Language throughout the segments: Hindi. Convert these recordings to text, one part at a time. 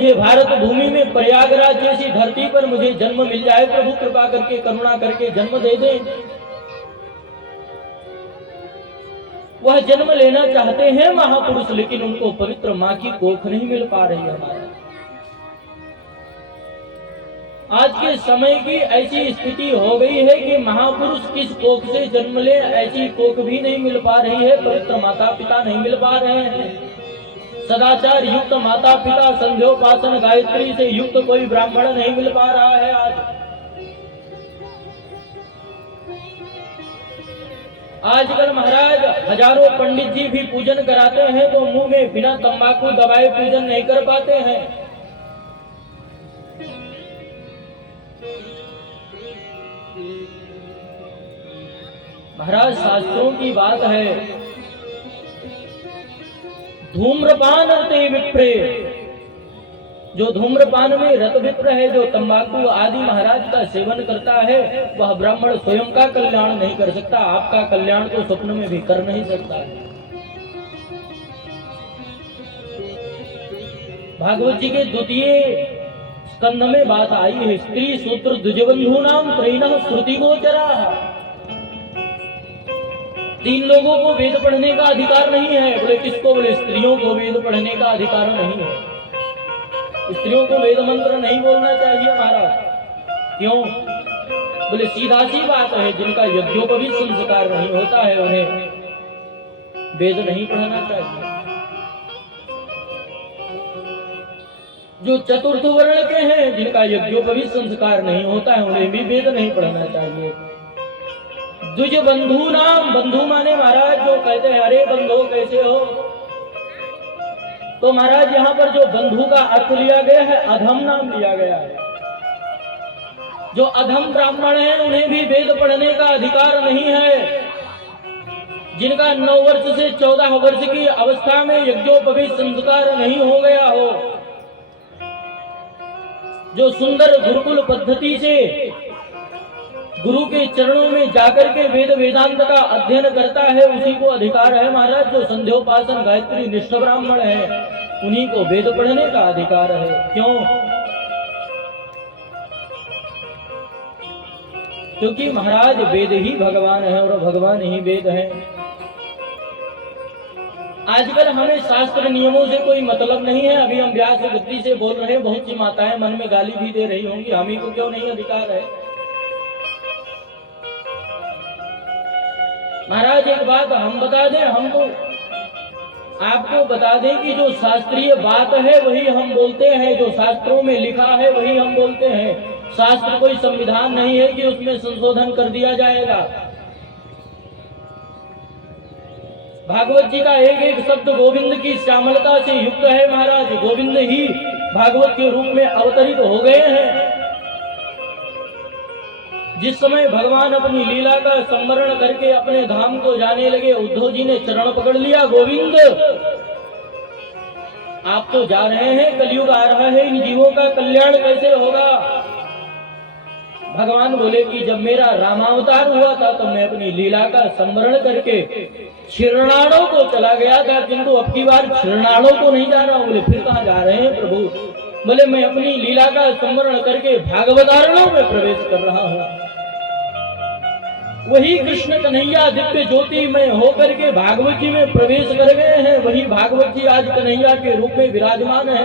मुझे भारत भूमि में प्रयागराज जैसी धरती पर मुझे जन्म मिल जाए, प्रभु कृपा करके करुणा करके जन्म दे दें। वह जन्म लेना चाहते हैं महापुरुष, लेकिन उनको पवित्र मां की कोख नहीं मिल पा रही है। हमारा आज के समय की ऐसी स्थिति हो गई है कि महापुरुष किस कोख से जन्म ले, ऐसी कोख भी नहीं मिल पा रही है, पवित्र माता पिता नहीं मिल पा रहे हैं। सदाचार युक्त माता पिता, संध्योपासन गायत्री से युक्त कोई ब्राह्मण नहीं मिल पा रहा है। आजकल महाराज हजारों पंडित जी भी पूजन कराते हैं तो मुंह में बिना तंबाकू दबाए पूजन नहीं कर पाते हैं। महाराज शास्त्रों की बात है, धूम्रपान रते विप्रे, जो धूम्रपान में रत विप्र है, जो तंबाकू आदि महाराज का सेवन करता है, वह ब्राह्मण स्वयं का कल्याण नहीं कर सकता, आपका कल्याण तो स्वप्न में भी कर नहीं सकता है। भागवत जी के द्वितीय स्कंद में बात आई है, स्त्री सूत्र द्विजबंधु नाम त्रैणः श्रुति गोचरा। 3 लोगों को वेद पढ़ने का अधिकार नहीं है। बोले किसको? बोले स्त्रियों को वेद पढ़ने का अधिकार नहीं है। स्त्रियों को वेद मंत्र नहीं बोलना चाहिए महाराज। क्यों? बोले सीधा सी बात है, जिनका यज्ञोपवीत संस्कार नहीं होता है उन्हें वेद नहीं पढ़ना चाहिए। जो चतुर्थ वर्ण के हैं, जिनका यज्ञोपवीत संस्कार नहीं होता है, उन्हें भी वेद नहीं पढ़ना चाहिए। द्विज बंधु नाम, बंधु माने महाराज जो कहते हैं अरे बंधु कैसे हो, तो महाराज यहाँ पर जो बंधु का अर्थ लिया गया है, अधम नाम लिया गया है। जो अधम ब्राह्मण हैं उन्हें भी वेद पढ़ने का अधिकार नहीं है। जिनका 9 वर्ष से 14 वर्ष की अवस्था में यज्ञोपवीत संस्कार नहीं हो गया हो, जो सुंदर गुरुकुल पद्धति से गुरु के चरणों में जाकर के वेद वेदांत का अध्ययन करता है, उसी को अधिकार है महाराज। जो संध्योपासन गायत्री निष्ठ ब्राह्मण है, उन्हीं को वेद पढ़ने का अधिकार है। क्यों? क्योंकि महाराज वेद ही भगवान है और भगवान ही वेद है। आजकल हमें शास्त्र नियमों से कोई मतलब नहीं है। अभी हम व्यास बुद्धि से बोल रहे हैं, बहुत सी माताएं मन में गाली भी दे रही होंगी, हम ही को क्यों नहीं अधिकार है। महाराज एक बात हम बता दें, हमको आपको बता दें कि जो शास्त्रीय बात है वही हम बोलते हैं, जो शास्त्रों में लिखा है वही हम बोलते हैं। शास्त्र कोई संविधान नहीं है कि उसमें संशोधन कर दिया जाएगा। भागवत जी का एक एक शब्द गोविंद की श्यामलता से युक्त है महाराज। गोविंद ही भागवत के रूप में अवतरित हो गए हैं। जिस समय भगवान अपनी लीला का संवरण करके अपने धाम को जाने लगे, उद्धव जी ने चरण पकड़ लिया, गोविंद आप तो जा रहे हैं, कलयुग आ रहा है, इन जीवों का कल्याण कैसे होगा। भगवान बोले कि जब मेरा रामावतार हुआ था तो मैं अपनी लीला का संवरण करके छिरणाड़ों को चला गया था, किंतु अब की बार छिरणाड़ों को नहीं जा रहा हूं। बोले फिर कहाँ जा रहे हैं प्रभु? बोले मैं अपनी लीला का संवरण करके भागवतारणों में प्रवेश कर रहा हूं। वही कृष्ण कन्हैया दिव्य ज्योति में होकर के भागवत जी में प्रवेश कर गए हैं। वही भागवत जी आज कन्हैया के रूप में विराजमान है।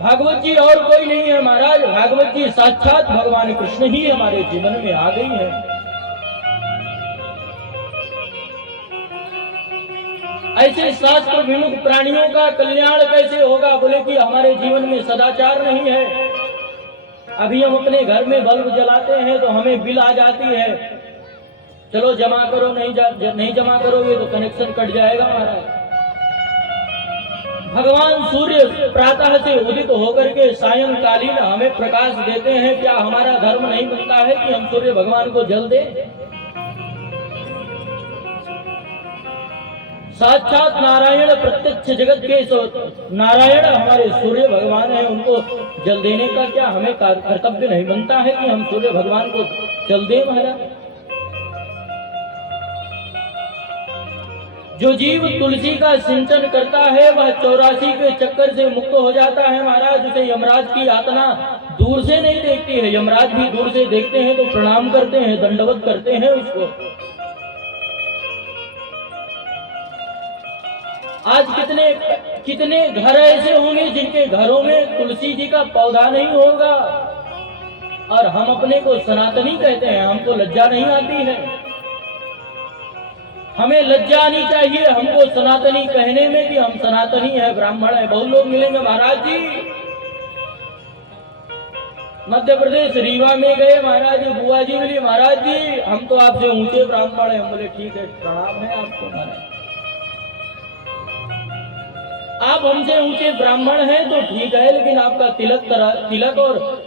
भागवत जी और कोई नहीं है महाराज। भागवत जी साक्षात भगवान कृष्ण ही हमारे जीवन में आ गई है। ऐसे शास्त्र विमुख प्राणियों का कल्याण कैसे होगा? बोले कि हमारे जीवन में सदाचार नहीं है। अभी हम अपने घर में बल्ब जलाते हैं तो हमें बिल आ जाती है, चलो जमा करो, नहीं जमा करोगे तो कनेक्शन कट जाएगा महाराज। भगवान सूर्य प्रातः से उदित होकर के सायंकालीन हमें प्रकाश देते हैं। क्या हमारा धर्म नहीं बनता है कि हम सूर्य भगवान को जल दें? साक्षात नारायण प्रत्यक्ष जगत के नारायण हमारे सूर्य भगवान हैं, उनको जल देने का क्या हमें कर्तव्य नहीं बनता है कि हम सूर्य भगवान को जल दें महाराज? जो जीव तुलसी का सिंचन करता है वह 84 के चक्कर से मुक्त हो जाता है महाराज। उसे यमराज की यातना दूर से नहीं देखती है, यमराज भी दूर से देखते हैं तो प्रणाम करते हैं, दंडवत करते हैं उसको। आज कितने कितने घर ऐसे होंगे जिनके घरों में तुलसी जी का पौधा नहीं होगा, और हम अपने को सनातनी कहते हैं। हमको लज्जा नहीं आती है, हमें लज्जा आनी चाहिए हमको सनातनी कहने में कि हम सनातनी है, ब्राह्मण है। बहुत लोग मिलेंगे महाराज जी, मध्य प्रदेश रीवा में गए महाराज जी, बुआ जी मिली, महाराज जी हम तो आपसे ऊंचे ब्राह्मण हैं। हम बोले ठीक है, प्रणाम है आपको महाराज, आप हमसे ऊंचे ब्राह्मण हैं तो ठीक है, लेकिन आपका तिलक और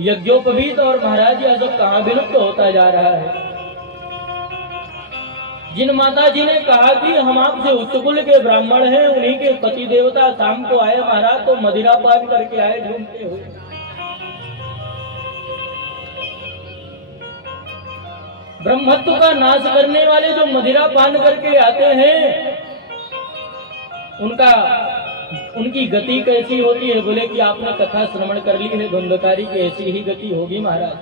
यज्ञोपवीत और महाराज यह सब कहाँ विलुप्त होता जा रहा है। जिन माता जी ने कहा कि हम आपसे उच्च कुल के ब्राह्मण हैं, उन्हीं के पति देवता शाम को आए महाराज तो मदिरा पान करके आए ढूंढते हुए। ब्रह्मत्व का नाश करने वाले जो मदिरा पान करके आते हैं उनकी गति कैसी होती है? बोले कि आपने कथा श्रवण कर ली है धुंधकारी की, ऐसी ही गति होगी महाराज।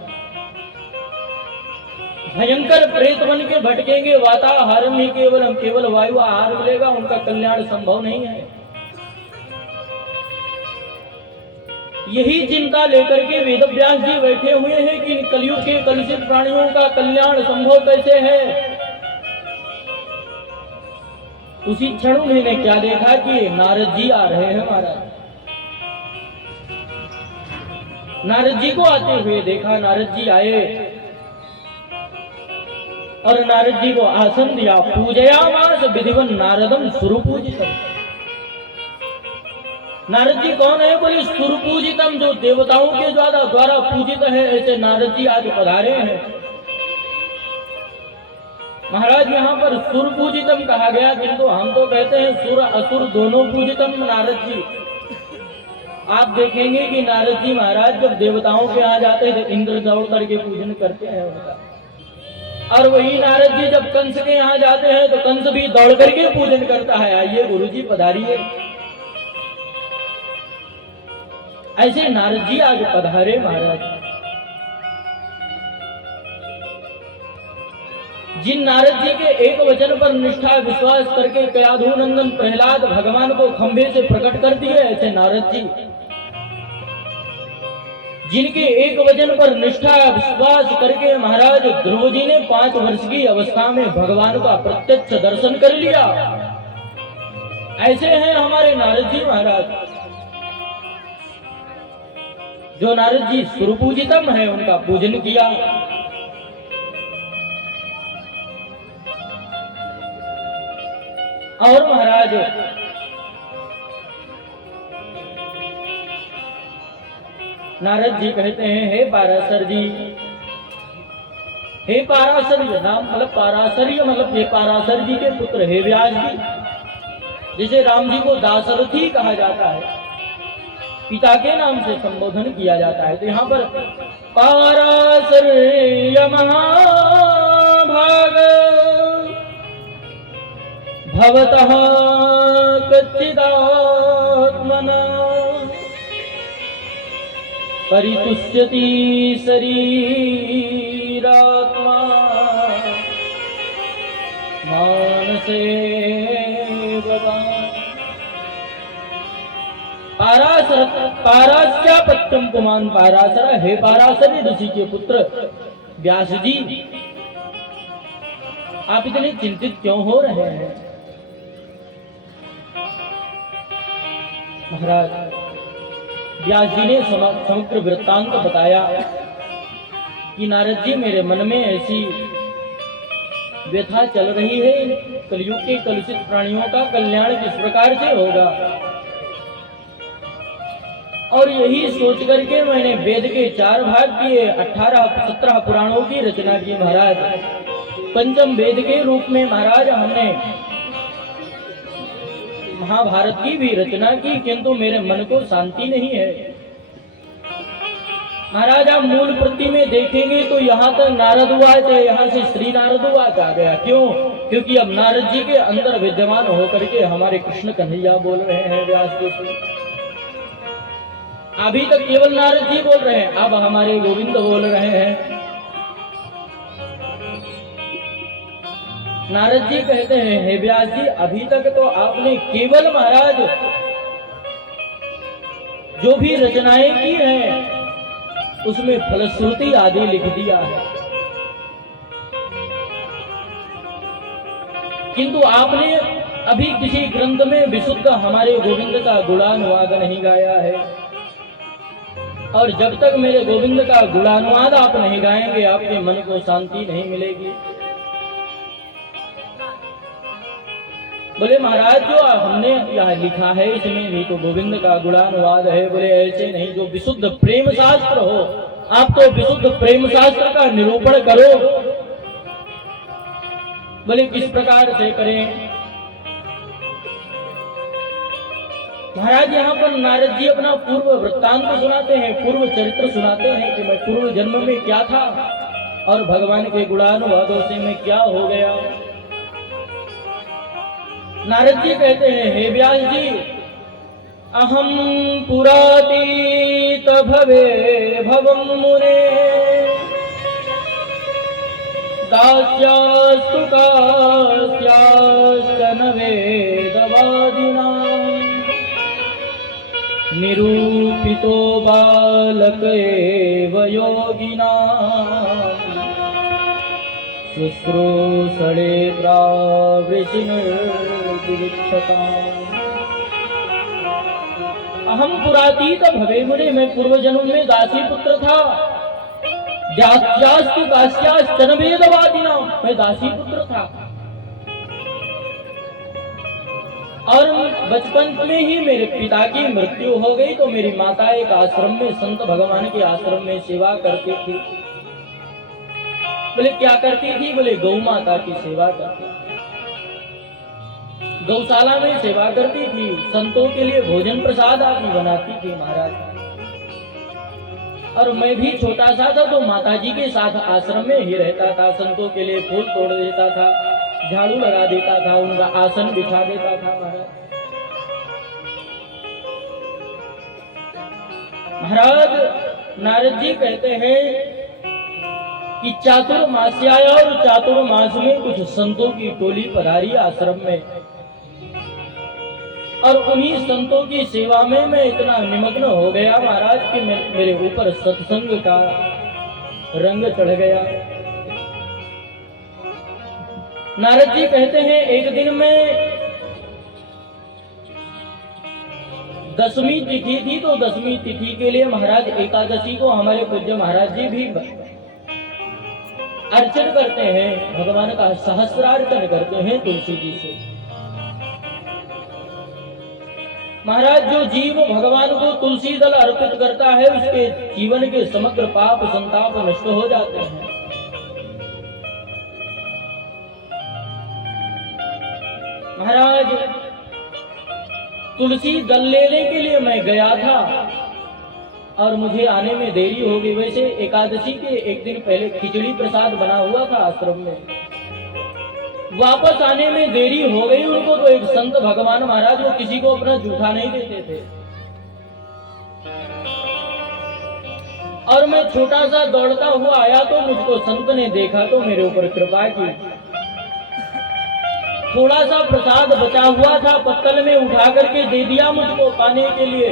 भयंकर प्रेत बन के भटकेंगे, वाताहारम ही केवल वायु आहार मिलेगा, उनका कल्याण संभव नहीं है। यही चिंता लेकर के वेदव्यास जी बैठे हुए हैं कि कलयुग के कलुषित प्राणियों का कल्याण संभव कैसे है। उसी क्षण उन्होंने क्या देखा कि नारद जी आ रहे हैं महाराज। नारद जी को आते हुए देखा, नारद जी आए और नारद जी को आसन दिया। पूजयामास विधिवन नारदम सुरपूजितम। नारद जी कौन है? बोले सुरपूजितम, जो देवताओं के द्वारा पूजित है, ऐसे नारद जी आज पधारे हैं महाराज। यहाँ पर सुर पूजितम कहा गया, किंतु हम तो कहते हैं सुर असुर दोनों पूजितम नारद जी। आप देखेंगे कि नारद जी महाराज जब देवताओं के यहाँ जाते हैं तो इंद्र दौड़ करके पूजन करते हैं उनका, और वही नारद जी जब कंस के यहाँ जाते हैं तो कंस भी दौड़ करके पूजन करता है। आइए गुरु जी पधारिए। ऐसे नारद जी आज पधारे महाराज। जिन नारद जी के एक वचन पर निष्ठा विश्वास करके कयाधु नंदन प्रहलाद भगवान को खंभे से प्रकट कर दिए, ऐसे नारद जी जिनके एक वचन पर निष्ठा विश्वास करके महाराज ध्रुव जी ने 5 वर्ष की अवस्था में भगवान का प्रत्यक्ष दर्शन कर लिया, ऐसे हैं हमारे नारद जी महाराज। जो नारद जी सुरपूजितम है उनका पूजन किया। और महाराज नारद जी कहते हैं, हे पाराशर जी, हे पाराशर, नाम मतलब पाराशर्य मतलब ये पाराशर जी के पुत्र हे व्यास जी, जिसे राम जी को दाशरथी कहा जाता है, पिता के नाम से संबोधन किया जाता है। तो यहाँ पर पाराशर्य महाभाग भवतः कच्चिदात्मना परितुष्यति शरीरात्मा मानसे पारास्यापत्यम पुमान पाराशर, हे पाराशर ऋषि के पुत्र व्यास जी, आप इतने चिंतित क्यों हो रहे हैं? महाराज व्यास जी ने समग्र वृत्तांत बताया कि नारद जी मेरे मन में ऐसी व्यथा चल रही है, कलयुग के कलुषित प्राणियों का कल्याण किस प्रकार से होगा, और यही सोच करके मैंने वेद के 4 भाग किए, 17 पुराणों की रचना की महाराज। पंचम वेद के रूप में महाराज हमने महाभारत की भी रचना की, किंतु मेरे मन को शांति नहीं है। महाराज आप मूल प्रति में देखेंगे तो यहाँ तक नारदवाच है, यहाँ से श्री नारदवाच आ गया। क्यों? क्योंकि अब नारद जी के अंदर विद्यमान होकर के हमारे कृष्ण कन्हैया बोल रहे हैं व्यास जी से। अभी तक केवल नारद जी बोल रहे हैं, अब हमारे गोविंद बोल रहे हैं। नारद जी कहते हैं, हे व्यास जी, अभी तक तो आपने केवल महाराज जो भी रचनाएं की हैं उसमें फलश्रुति आदि लिख दिया है, किंतु आपने अभी किसी ग्रंथ में विशुद्ध हमारे गोविंद का गुणानुवाद नहीं गाया है। और जब तक मेरे गोविंद का गुणानुवाद आप नहीं गाएंगे आपके मन को शांति नहीं मिलेगी। बोले महाराज जो हमने यहाँ लिखा है इसमें भी तो गोविंद का गुणानुवाद है। बोले ऐसे नहीं, जो विशुद्ध प्रेम शास्त्र हो, आप तो विशुद्ध प्रेम शास्त्र का निरूपण करो। बोले किस प्रकार से करें? महाराज यहाँ पर नारद जी अपना पूर्व वृत्तांत सुनाते हैं, पूर्व चरित्र सुनाते हैं कि मैं पूर्व जन्म में क्या था और भगवान के गुणानुवादों से मैं क्या हो गया। नारद जी कहते हैं, हे व्यास जी, अहम पुरातीत भवे भवम मुने दास्यास्तु कास्याश्चन वेदवादिनां निरूपितो बालक एव योगिनां शुश्रूषणे प्रावृषिनिर्दिक्षताम्। अहम पुरातीत भवे मुने, मैं पूर्व जन्म में दासी पुत्र था। दास्यास्तु कास्याश्चन वेदवादिनां, मैं दासी पुत्र था। और बचपन में ही मेरे पिता की मृत्यु हो गई तो मेरी माता एक आश्रम में, संत भगवान के आश्रम में सेवा करती थी। बोले क्या करती थी? बोले गौ माता की सेवा करती थी, गौशाला में सेवा करती थी, संतों के लिए भोजन प्रसाद आदि बनाती थी महाराज। और मैं भी छोटा सा था तो माता जी के साथ आश्रम में ही रहता था, संतों के लिए फूल तोड़ देता था, झाड़ू लगा देता था, उनका आसन बिछा देता था महाराज। महाराज नारद जी कहते हैं कि चातुर्मास्य आया और चातुर्मास में कुछ संतों की टोली पधारी आश्रम में, और उन्हीं संतों की सेवा में मैं इतना निमग्न हो गया महाराज कि मेरे ऊपर सत्संग का रंग चढ़ गया। नारद जी कहते हैं एक दिन में 10वीं तिथि थी, तो 10वीं तिथि के लिए महाराज एकादशी को हमारे पूज्य महाराज जी भी अर्चन करते हैं, भगवान का सहस्रार्चन करते हैं तुलसी जी से। महाराज जो जीव भगवान को तुलसी दल अर्पित करता है उसके जीवन के समग्र पाप संताप नष्ट हो जाते हैं। महाराज तुलसी दल लेने के लिए मैं गया था और मुझे आने में देरी हो गई। वैसे एकादशी के एक दिन पहले खिचड़ी प्रसाद बना हुआ था आश्रम में, वापस आने में देरी हो गई उनको। तो एक संत भगवान महाराज वो किसी को अपना जूठा नहीं देते थे, और मैं छोटा सा दौड़ता हुआ आया तो मुझको संत ने देखा तो मेरे ऊपर कृपा की। थोड़ा सा प्रसाद बचा हुआ था, पत्तल में उठा करके दे दिया मुझको पाने के लिए।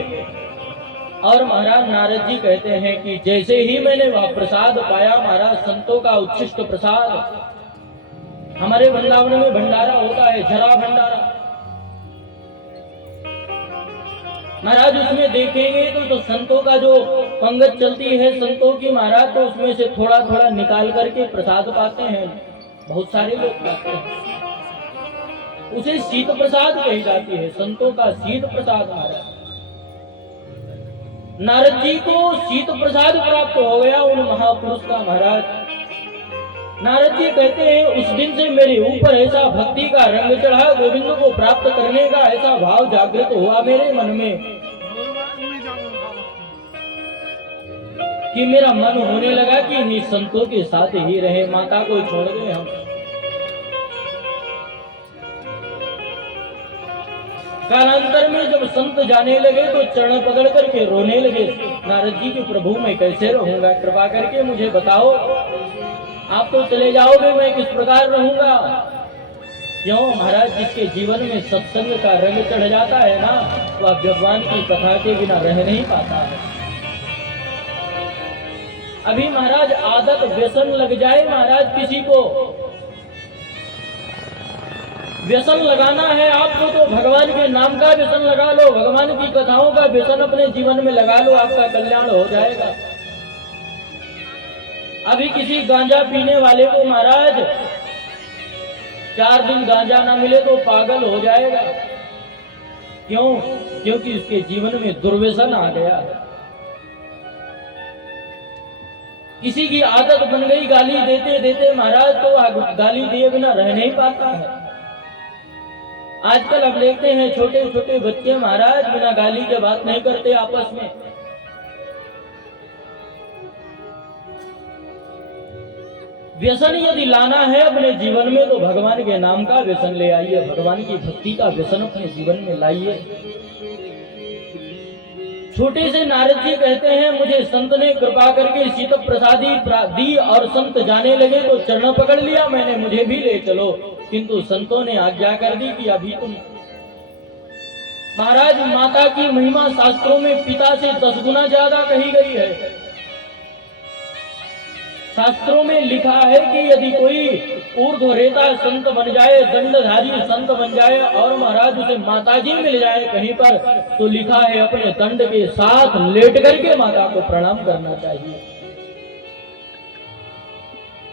और महाराज नारद जी कहते हैं कि जैसे ही मैंने वह प्रसाद पाया, महाराज संतों का उच्छिष्ट प्रसाद, हमारे वृंदावन में भंडारा होता है, झरा भंडारा महाराज, उसमें देखेंगे तो संतों का जो पंगत चलती है संतों की महाराज, तो उसमें से थोड़ा थोड़ा निकाल करके प्रसाद पाते हैं, बहुत सारे लोग पाते हैं। उसे शीत प्रसाद कही जाती है, संतों का शीत प्रसाद महाराज। नारद जी को शीत प्रसाद प्राप्त हो गया उन महापुरुष का महाराज। नारद जी कहते हैं उस दिन से मेरे ऊपर ऐसा भक्ति का रंग चढ़ा, गोविंद को प्राप्त करने का ऐसा भाव जागृत हुआ मेरे मन में कि मेरा मन होने लगा कि इन्हीं संतों के साथ ही रहे, माता को छोड़ गए हम। कालांतर में जब संत जाने लगे तो चरण पकड़ करके रोने लगे, नारद जी कि प्रभु मैं कैसे रहूंगा, कृपा करके मुझे बताओ, आप तो चले जाओगे, मैं किस प्रकार रहूंगा। क्यों महाराज, जिसके जीवन में सत्संग का रंग चढ़ जाता है ना, तो आप भगवान की कथा के बिना रह नहीं पाता है। अभी महाराज आदत व्यसन लग जाए, महाराज किसी को व्यसन लगाना है आपको तो भगवान के नाम का व्यसन लगा लो, भगवान की कथाओं का व्यसन अपने जीवन में लगा लो, आपका कल्याण हो जाएगा। अभी किसी गांजा पीने वाले को महाराज 4 दिन गांजा ना मिले तो पागल हो जाएगा। क्यों? क्योंकि उसके जीवन में दुर्व्यसन आ गया। किसी की आदत बन गई गाली देते देते महाराज, तो गाली दिए बिना रह नहीं पाता है। आजकल अब देखते हैं छोटे छोटे बच्चे महाराज बिना गाली के बात नहीं करते आपस में। व्यसन यदि लाना है अपने जीवन में तो भगवान के नाम का व्यसन ले आइए, भगवान की भक्ति का व्यसन अपने जीवन में लाइए। छोटे से नारद जी कहते हैं मुझे संत ने कृपा करके शीत प्रसादी दी और संत जाने लगे तो चरण पकड़ लिया मैंने, मुझे भी ले चलो। किंतु संतों ने आज्ञा कर दी कि अभी तुम। महाराज माता की महिमा शास्त्रों में पिता से 10 गुना ज्यादा कही गई है। शास्त्रों में लिखा है कि यदि कोई ऊर्ध्वरेता संत बन जाए, दंडधारी संत बन जाए और महाराज उसे माताजी मिल जाए कहीं पर, तो लिखा है अपने दंड के साथ लेट करके माता को प्रणाम करना चाहिए।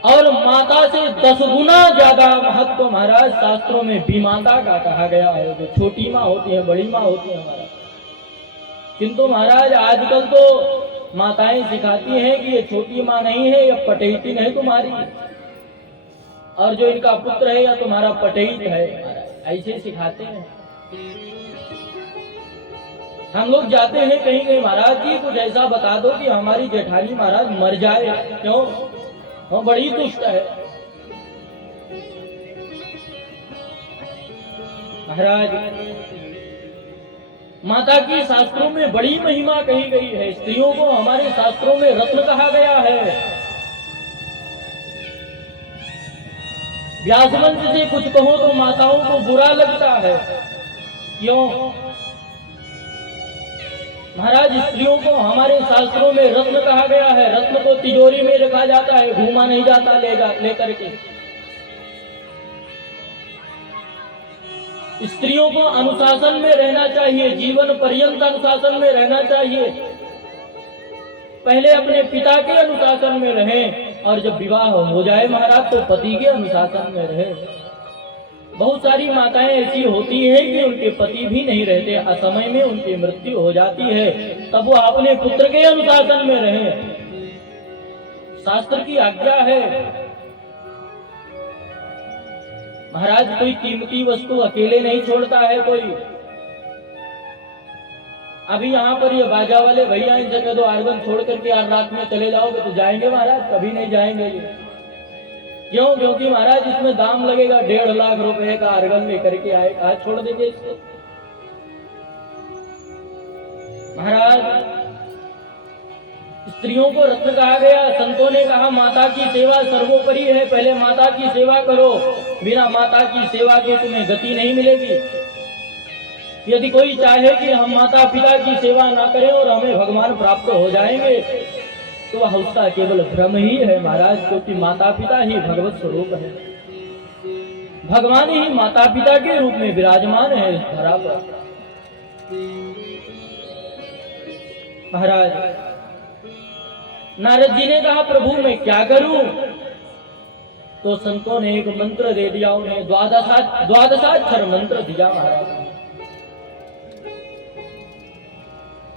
और माता से 10 गुना ज्यादा महत्व महाराज शास्त्रों में विमाता का कहा गया है, जो छोटी माँ होती है, बड़ी माँ होती है महाराज। किंतु महाराज आजकल तो माताएं सिखाती हैं कि ये छोटी माँ नहीं है, ये पटेहितिन है तुम्हारी, और जो इनका पुत्र है या तुम्हारा पटेहित है, ऐसे सिखाते हैं। हम लोग जाते हैं कहीं कहीं, महाराज जी कुछ ऐसा बता दो कि हमारी जेठानी महाराज मर जाए। क्यों? वो बड़ी दुष्ट है। महाराज माता की शास्त्रों में बड़ी महिमा कही गई है, स्त्रियों को हमारे शास्त्रों में रत्न कहा गया है। व्यासवंश से कुछ कहो तो माताओं को बुरा लगता है। क्यों? महाराज स्त्रियों को हमारे शास्त्रों में रत्न कहा गया है। रत्न को तिजोरी में रखा जाता है, घूमा नहीं जाता लेकर के। स्त्रियों को अनुशासन में रहना चाहिए, जीवन पर्यंत अनुशासन में रहना चाहिए। पहले अपने पिता के अनुशासन में रहें और जब विवाह हो जाए महाराज तो पति के अनुशासन में रहे। बहुत सारी माताएं ऐसी होती हैं कि उनके पति भी नहीं रहते, असमय में उनकी मृत्यु हो जाती है, तब वो अपने पुत्र के अनुशासन में रहे। शास्त्र की आज्ञा है। महाराज कोई कीमती वस्तु अकेले नहीं छोड़ता है कोई। अभी यहाँ पर ये बाजा वाले भैया इनसे कह दो आर्गन छोड़ करके आज रात में चले जाओगे तो जाएंगे महाराज? कभी नहीं जाएंगे। क्यों? क्योंकि महाराज इसमें दाम लगेगा 1.5 लाख रुपए का आर्गन लेकर के आए, आज छोड़ देंगे इसको। महाराज स्त्रियों को रत्न कहा गया। संतों ने कहा माता की सेवा सर्वोपरि है, पहले माता की सेवा करो, बिना माता की सेवा के तुम्हें गति नहीं मिलेगी। यदि कोई चाहे कि हम माता पिता की सेवा ना करें और हमें भगवान प्राप्त हो जाएंगे तो वह उसका केवल भ्रम ही है महाराज, क्योंकि माता पिता ही भगवत स्वरूप है। भगवान ही माता पिता के रूप में विराजमान है इस धरा पर। महाराज नारद जी ने कहा प्रभु मैं क्या करूं? तो संतों ने एक मंत्र दे दिया, उन्हें द्वादशाक्षर मंत्र दिया महाराज।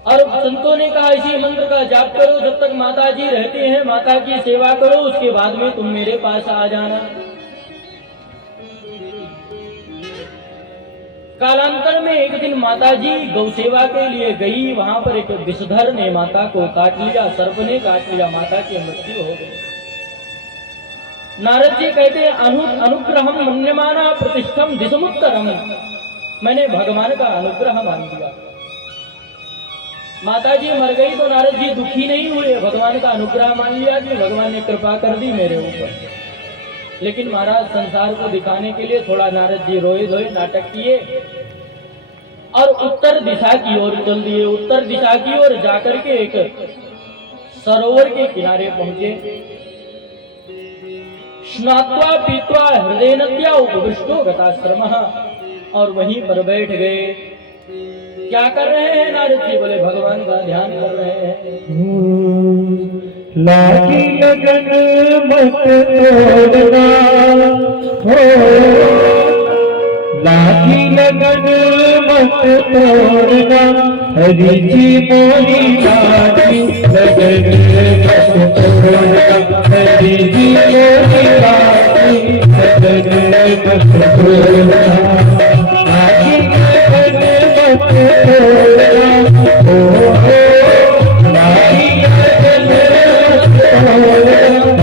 और संतों ने कहा इसी मंत्र का जाप करो, जब तक माता जी रहते हैं माता की सेवा करो, उसके बाद में तुम मेरे पास आ जाना। कालांतर में एक दिन माताजी गौ सेवा के लिए गई, वहां पर एक विषधर ने माता को काट लिया, सर्प ने काट लिया, माता की मृत्यु हो गई। नारद जी कहते हैं अनुग्रहम मन्यमाना प्रतिष्ठम दिशमुत्तरम, मैंने भगवान का अनुग्रह मान लिया। माताजी मर गई तो नारद जी दुखी नहीं हुए, भगवान का अनुग्रह मान लिया कि भगवान ने कृपा कर दी मेरे ऊपर। लेकिन महाराज संसार को दिखाने के लिए थोड़ा नारद जी रोए धोए नाटक किए और उत्तर दिशा की ओर चल दिए। उत्तर दिशा की ओर जाकर के एक सरोवर के किनारे पहुंचे। स्नात्वा पीत्वा हृदय नद्या उपविष्टो गताश्रमः, और वहीं पर बैठ गए। क्या कर रहे हैं नारद जी? बोले भगवान का ध्यान कर रहे हैं। लागी लगन मत तोड़ना हो, लागी लगन मत तोड़ना, हरि जी मोरी लागी लगन मत तोड़ना, हरि जी मोरी लागी लगन मत तोड़ना, लागी लगन मत तोड़ना, ओ लागी लगन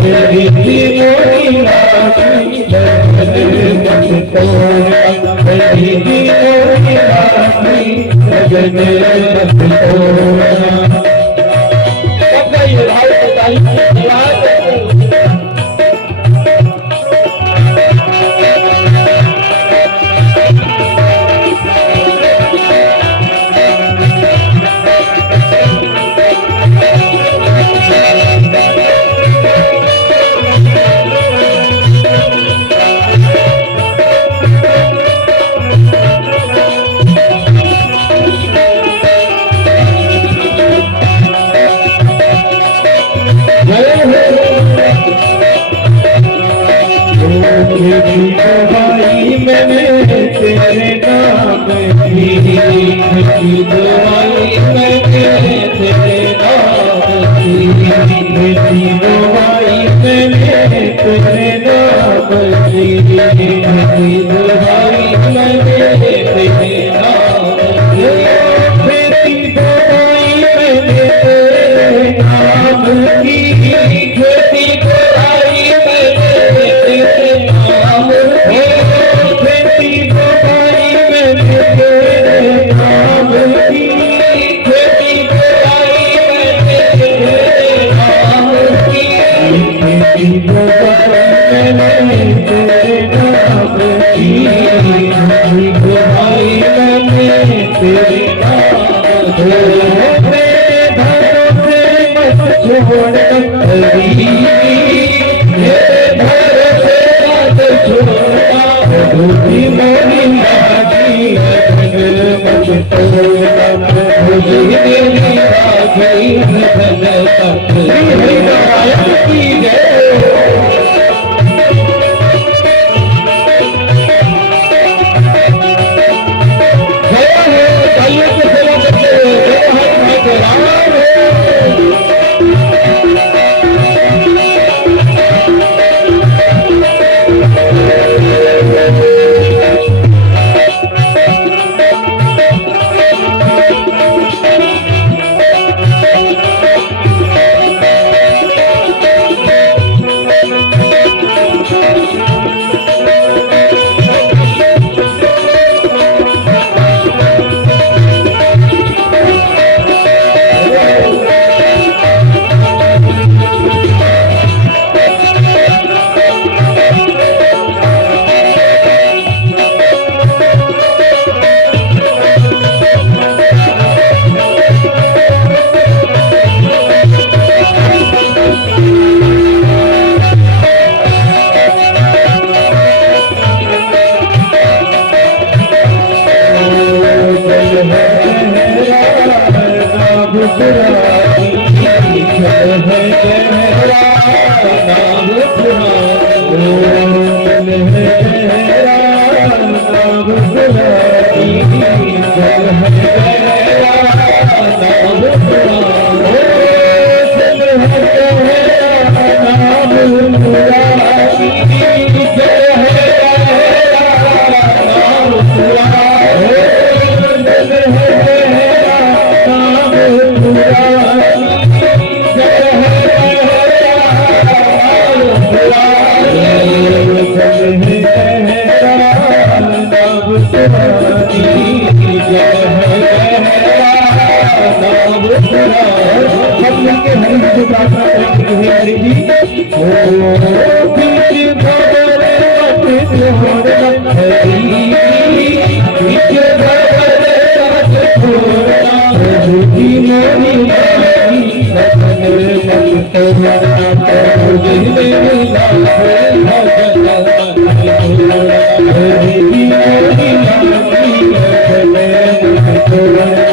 हरि जी मोरी लागी लगन मत तोड़ना, हरि जी मोरी लागी लगन मत तोड़ना। सबका ये भाव बताइए, निवास दवाई मैंने तेरे नाम की, दवाई मैंने तेरे नाम की, दवाई मैंने तेरे नाम की, दवाई मैंने तेरे नाम की, बेटी दवाई मैंने तेरे नाम की, बेटी दवाई मैंने तेरे नाम की, बेटी दवाई मैंने तेरे नाम की, बेटी दवाई मैंने तेरे नाम की, बेटी दवाई मैंने तेरे नाम की, बेटी दवाई मैंने तेरे नाम की, मेरे भरोसे मत छोड़ना हरि, मेरे भरोसे मत छोड़ना, हरि मोरी लागी लगन मत तोड़ना, मुझे मेरी लागी लगन मत तोड़ना की जय। हम मिलके हरि जी को प्रार्थना करेंगे। हरि जी ओ बीच भंवरे मत छोड़ना हरि, बीच भंवरे मत छोड़ना प्रभु जी मोरी लागी सतन मत तोड़ना प्रभु जी मेरी लागी हरि जी मोरी लागी सतन मत तोड़ना मोरी लागी सतन मत तोड़ना।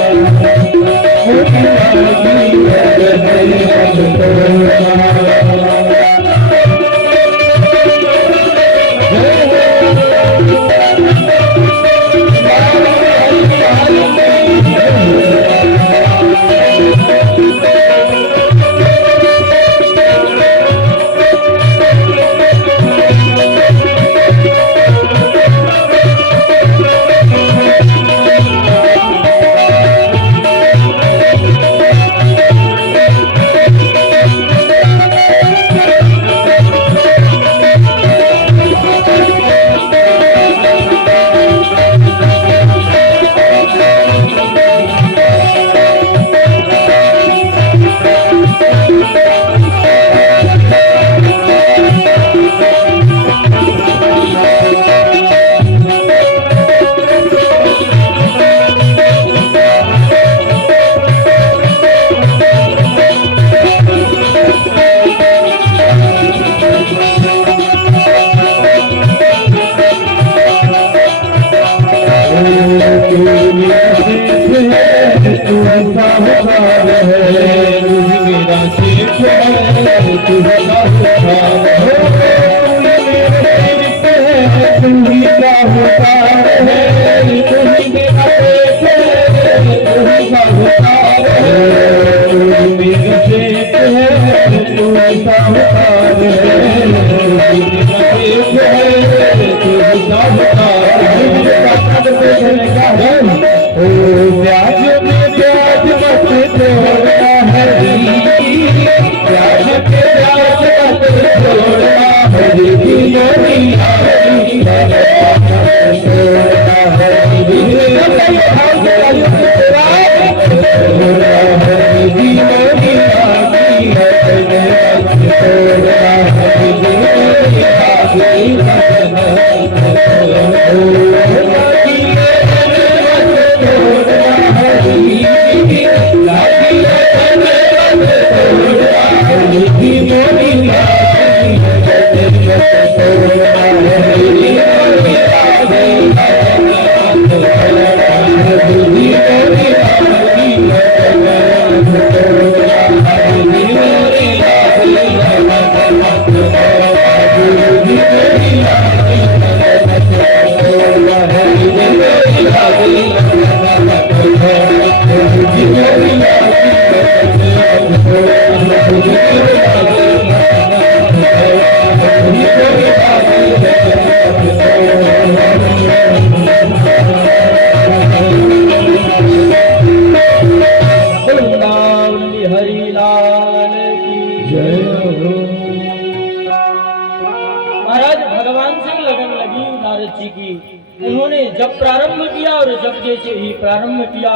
उन्होंने जब प्रारंभ किया और जब जैसे ही प्रारंभ किया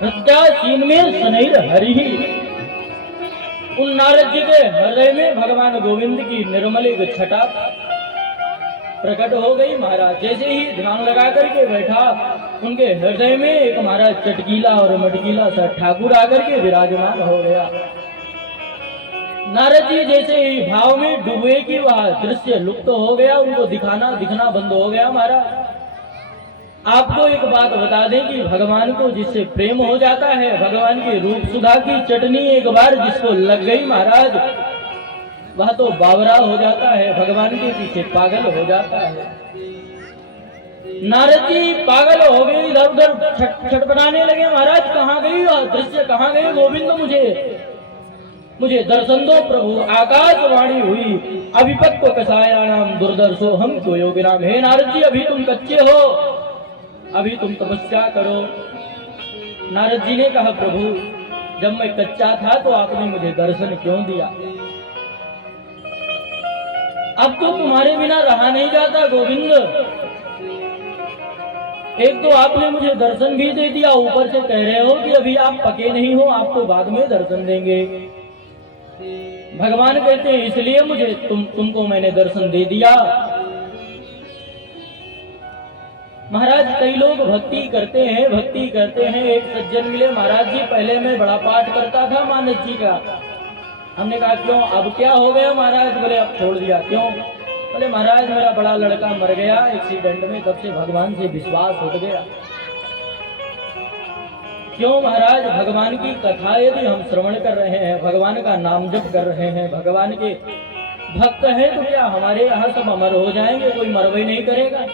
हृदयासीन में सनैर हरि ही, उन नारद जी के हृदय में भगवान गोविंद की निर्मल एक छटा प्रकट हो गई महाराज। जैसे ही ध्यान लगा करके बैठा, उनके हृदय में एक महाराज चटकीला और मटकीला सा ठाकुर आकर के विराजमान हो गया। नारद जी जैसे ही भाव में डूबे कि वह दृश्य लुप्त हो गया, उनको दिखना बंद हो गया। महाराज आपको एक बात बता दें कि भगवान को जिससे प्रेम हो जाता है, भगवान की रूप सुधा की चटनी एक बार जिसको लग गई महाराज, वह तो बावरा हो जाता है, भगवान के पीछे पागल हो जाता है। नारद जी पागल हो गए, इधर उधर छटपटाने लगे। महाराज कहाँ गई वह दृश्य, कहाँ गए गोविंद, मुझे दर्शन दो प्रभु। आकाशवाणी हुई, अभिपत को कसायाणाम दुर्दर्शो हम को योगिनाम। हे नारद जी अभी तुम कच्चे हो, अभी तुम तपस्या करो। नारद जी ने कहा प्रभु जब मैं कच्चा था तो आपने मुझे दर्शन क्यों दिया, अब तो तुम्हारे बिना रहा नहीं जाता गोविंद। एक तो आपने मुझे दर्शन भी दे दिया, ऊपर से कह रहे हो कि अभी आप पके नहीं हो, आपको बाद में दर्शन देंगे। भगवान कहते हैं इसलिए मुझे तुमको मैंने दर्शन दे दिया। महाराज कई लोग भक्ति करते हैं। एक सज्जन मिले, महाराज जी पहले मैं बड़ा पाठ करता था मानस जी का। हमने कहा क्यों, अब क्या हो गया महाराज? बोले अब छोड़ दिया। क्यों? बोले महाराज मेरा बड़ा लड़का मर गया एक्सीडेंट में, तब से भगवान से विश्वास उठ गया। क्यों महाराज? भगवान की कथा यदि हम श्रवण कर रहे हैं, भगवान का नाम जप कर रहे हैं, भगवान के भक्त हैं, तो क्या हमारे यहाँ सब अमर हो जाएंगे? कोई मरवे नहीं करेगा।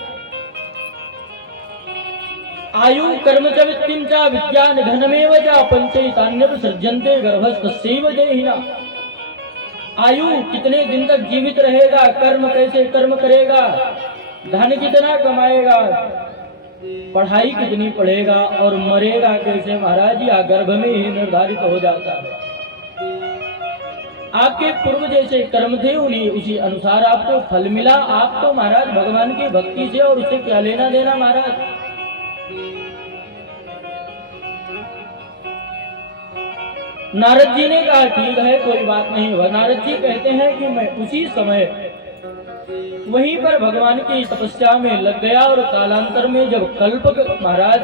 आयु कर्म च वित्तिं च विज्ञान धनमेव च पंचैतान्यप सृज्यन्ते गर्भस्थस्यैव देहिना। आयु कितने दिन तक जीवित रहेगा, कर्म कैसे कर्म करेगा, धन कितना कमाएगा, पढ़ाई कितनी पढ़ेगा और मरेगा कैसे महाराज? या गर्भ में ही निर्धारित हो जाता है। आपके पूर्व जैसे कर्म थे उन्हीं उसी अनुसार आपको फल मिला। आप तो महाराज भगवान की भक्ति से और उससे क्या लेना देना महाराज? नारद जी ने कहा ठीक है कोई बात नहीं। वह नारद जी कहते हैं कि मैं उसी समय वहीं पर भगवान की तपस्या में लग गया और कालांतर में जब कल्प महाराज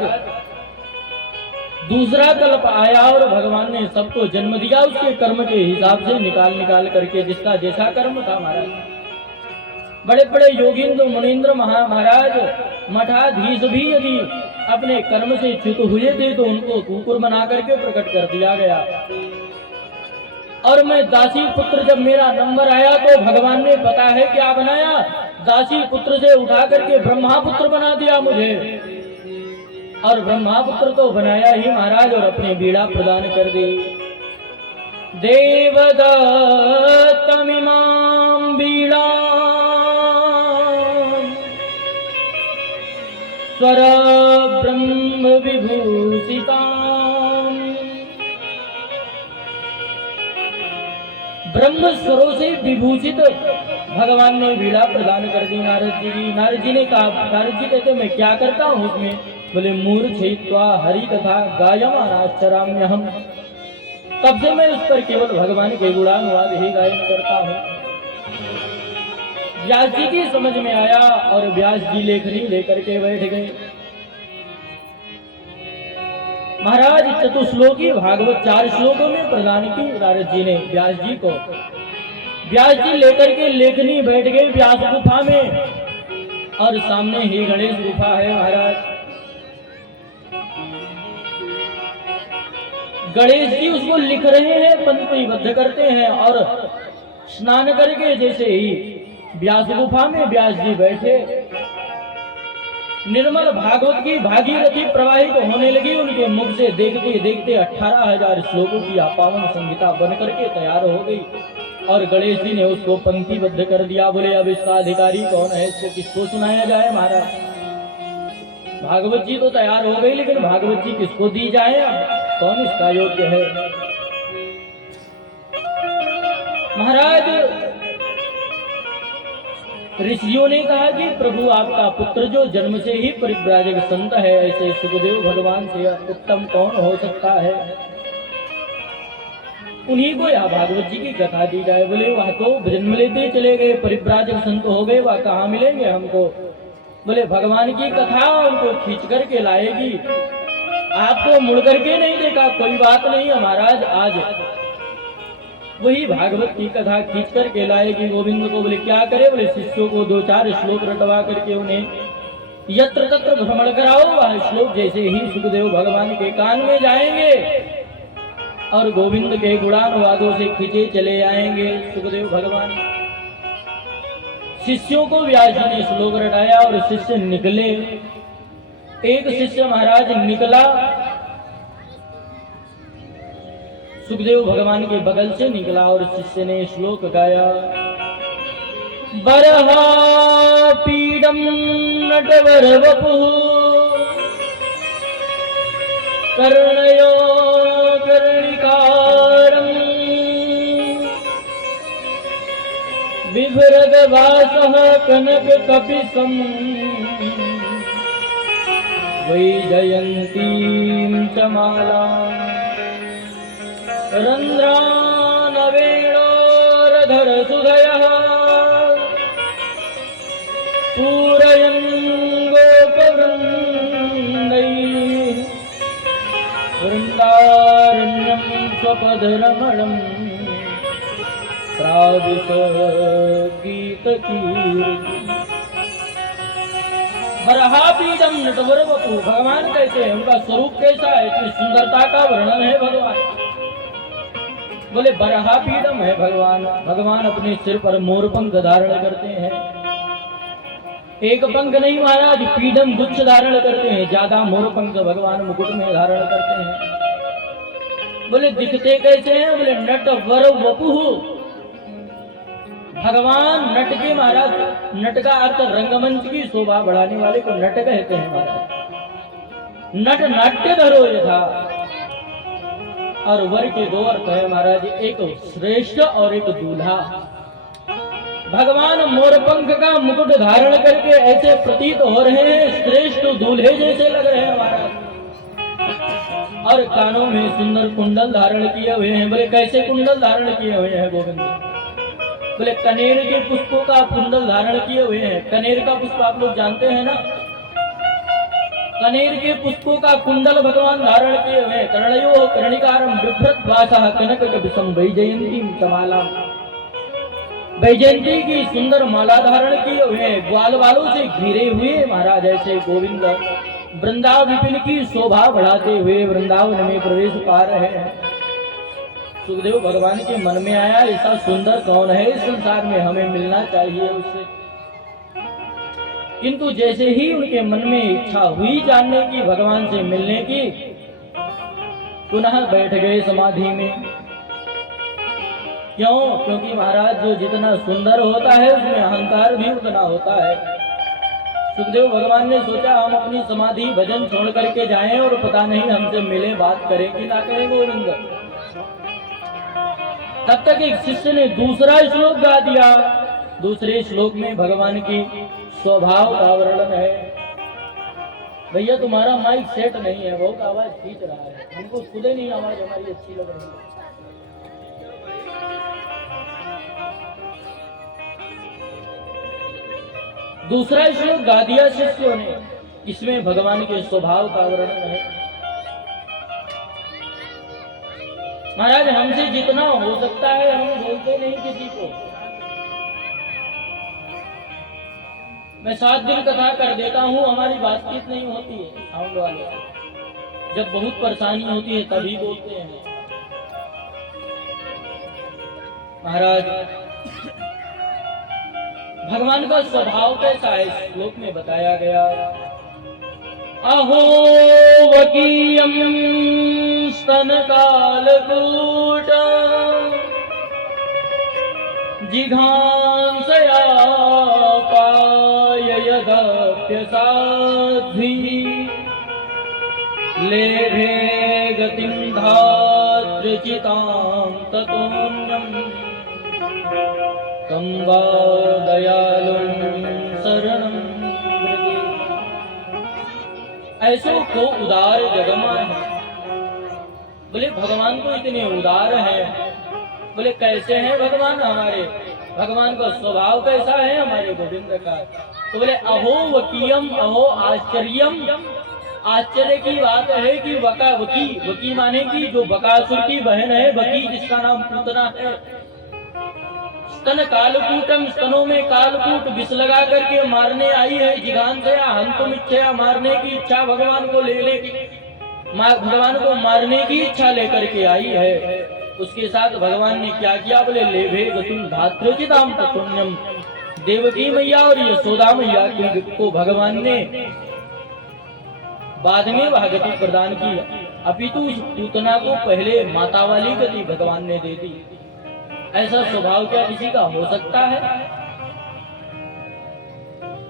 दूसरा कल्प आया और भगवान ने सबको जन्म दिया उसके कर्म के हिसाब से निकाल करके, जिसका जैसा कर्म था महाराज। बड़े बड़े योगींद्र मुनींद्र महाराज मठाधीश भी यदि अपने कर्म से च्युत हुए थे तो उनको कुकुर बना करके प्रकट कर दिया गया। और मैं दासी पुत्र, जब मेरा नंबर आया तो भगवान ने पता है क्या बनाया? दासी पुत्र से उठा करके ब्रह्मापुत्र बना दिया मुझे। और ब्रह्मापुत्र तो बनाया ही महाराज और अपनी बीड़ा प्रदान कर दी। देवदत्तमिमां बीड़ा स्वर ब्रह्म विभूषिता, ब्रह्म स्वरों से विभूषित भगवान ने वीणा प्रदान कर दी नारद जी। नारद जी ने कहा, नारद जी कहते मैं क्या करता हूँ उसमें? बोले मूर्छित्वा हरि कथा गायमानाश्चराम्य हम। तब से मैं उस पर केवल भगवान के गुणानुवाद ही गायन करता हूँ। व्यास जी की समझ में आया और व्यास जी लेखनी लेकर के बैठ गए। महाराज चतुश्लोकी भागवत 4 श्लोकों में प्रदान की नारद जी ने व्यास जी को। व्यास जी लेकर के लेखनी बैठ गए व्यास गुफा में और सामने ही गणेश गुफा है महाराज। गणेश जी उसको लिख रहे हैं, पंक्तिबद्ध करते हैं और स्नान करके जैसे ही व्यास गुफा में व्यास जी बैठे, निर्मल भागवत की भागीरथी प्रवाहित होने लगी उनके मुख से। देखते देखते 18,000 श्लोकों की पावन संहिता बन करके तैयार हो गई और गणेश जी ने उसको पंक्तिबद्ध कर दिया। बोले अब इसका अधिकारी कौन है, इसको किसको सुनाया जाए महाराज? भागवत जी तो तैयार हो गई लेकिन भागवत जी किसको दी जाए? कौन इसका योग्य है? महाराज ऋषियों ने कहा कि प्रभु आपका पुत्र जो जन्म से ही परिव्राजक संत है, ऐसे सुखदेव भगवान से उत्तम कौन हो सकता है? उन्हीं को यह भागवत जी की कथा दी जाए। बोले वह तो जन्म लेते चले गए, परिव्राजक संत हो गए, वह कहाँ मिलेंगे हमको? बोले भगवान की कथा उनको खींच करके लाएगी। आपको मुड़ करके नहीं देखा, कोई बात नहीं महाराज, आज वही भागवत की कथा खींच करके लाएगी गोविंद को। बोले क्या करे? बोले शिष्यों को 2-4 श्लोक रटवा करके उन्हें यत्र तत्र भ्रमण कराओ। वह श्लोक जैसे ही सुखदेव भगवान के कान में जाएंगे और गोविंद के गुणानुवादों से खींचे चले आएंगे सुखदेव भगवान। शिष्यों को व्यास जी ने श्लोक रटाया और शिष्य निकले। एक शिष्य महाराज निकला, सुखदेव भगवान के बगल से निकला और शिष्य ने श्लोक गाया। बरहा पीडम नटवर वपुः कर्णयो कर्णिकारं बिभ्रद वासः कनक कपिसं वैजयन्तीं च मालां रन्ध्रानवेणोरधरसुधयः पूरयन् गोपवृन्दैः वृन्दारण्यं स्वपदरमणं प्राविशगीतकीर्ति। बरहापीडम नटवर वपु, भगवान कैसे हैं, उनका स्वरूप कैसा है, इतनी सुंदरता का वर्णन है भगवान। बोले बरहापीडम है भगवान, भगवान अपने सिर पर मोर पंख धारण करते हैं। एक पंख नहीं महाराज, पीडम गुच्छ धारण करते हैं, ज्यादा मोर पंख भगवान मुकुट में धारण करते हैं। बोले दिखते कैसे हैं, बोले नट वर वपु, भगवान नट के महाराज, नट का अर्थ रंगमंच की शोभा बढ़ाने वाले को नट कहते हैं महाराज। नट नाट्य धरो यथा, और वर के दो अर्थ है महाराज, एक श्रेष्ठ और एक दूल्हा। भगवान मोरपंख का मुकुट धारण करके ऐसे प्रतीत हो रहे हैं, श्रेष्ठ दूल्हे जैसे लग रहे हैं महाराज। और कानों में सुंदर कुंडल धारण किए हुए हैं। बोले कैसे कुंडल धारण किए हुए हैं गोविंद? बोले कनेर के पुष्पों का कुंडल धारण किए हुए हैं। कनेर का पुष्प आप लोग जानते हैं ना, कनेर के पुष्पों का कुंडल भगवान धारण किए हुए हैं। कर्णयो कर्णिकारम बिभ्रत वासः कनक कपिशम वैजयंतीं च मालां, वैजयंती की सुंदर माला धारण किए हुए हैं, ग्वाल बालों से घिरे हुए महाराज। ऐसे गोविंद वृंदावन की शोभा बढ़ाते हुए वृंदावन में प्रवेश पा रहे हैं। सुखदेव भगवान के मन में आया, ऐसा सुंदर कौन है इस संसार में, हमें मिलना चाहिए उससे। किंतु जैसे ही उनके मन में इच्छा हुई जानने की, भगवान से मिलने की, पुनः बैठ गए समाधि में। क्यों? क्योंकि महाराज जो जितना सुंदर होता है उसमें अहंकार भी उतना होता है। सुखदेव भगवान ने सोचा हम अपनी समाधि भजन छोड़ करके जाएं और पता नहीं हमसे मिले, बात करें कि ना करें गोविंद। तब तक एक शिष्य ने दूसरा श्लोक गा दिया। दूसरे श्लोक में भगवान की स्वभाव का वर्णन है। भैया तुम्हारा माइक सेट नहीं है, बहुत आवाज खींच रहा है, हमको खुद नहीं आवाज हमारी अच्छी लग रही है। दूसरा श्लोक गा दिया शिष्यों ने, इसमें भगवान के स्वभाव का वर्णन है। महाराज हमसे जितना हो सकता है हम बोलते नहीं किसी को। मैं 7 दिन कथा कर देता हूँ, हमारी बातचीत नहीं होती है साउंड वाले। जब बहुत परेशानी होती है तभी बोलते हैं महाराज। भगवान का स्वभाव कैसा है इस श्लोक में बताया गया। अहो वकीयम स्तन कालकूट जिघांसया पाययदप्यसाध्वी लेभे गतिं धातृचितां ततोऽन्यं तं वा दयालुं शरणं व्रजे। ऐसो को उदार जगमा है। बोले भगवान को इतने उदार है। बोले कैसे हैं भगवान हमारे, भगवान का स्वभाव कैसा है हमारे गोविंद का। तो बोले अहो वकीयम, अहो आश्चर्यम। आश्चर्य की बात है कि वका वकी, वकी माने की जो बकासुर की बहन है, वकी जिसका नाम पूतना है। स्तन कालकूटम, स्तनों में कालकूट विष लगा करके मारने आई है। जिघांसया हंतुम इच्छया, मारने की इच्छा भगवान को लेने की, भगवान को मारने की इच्छा लेकर के आई है। उसके साथ भगवान ने क्या किया? बोले लेभे गतिम धातृचिताम ततोऽन्यम। देवकी मैया और यशोदा मैया को भगवान ने बाद में वह गति प्रदान की, अपितु उस पूतना को पहले माता वाली गति भगवान ने दे दी। ऐसा स्वभाव क्या किसी का हो सकता है?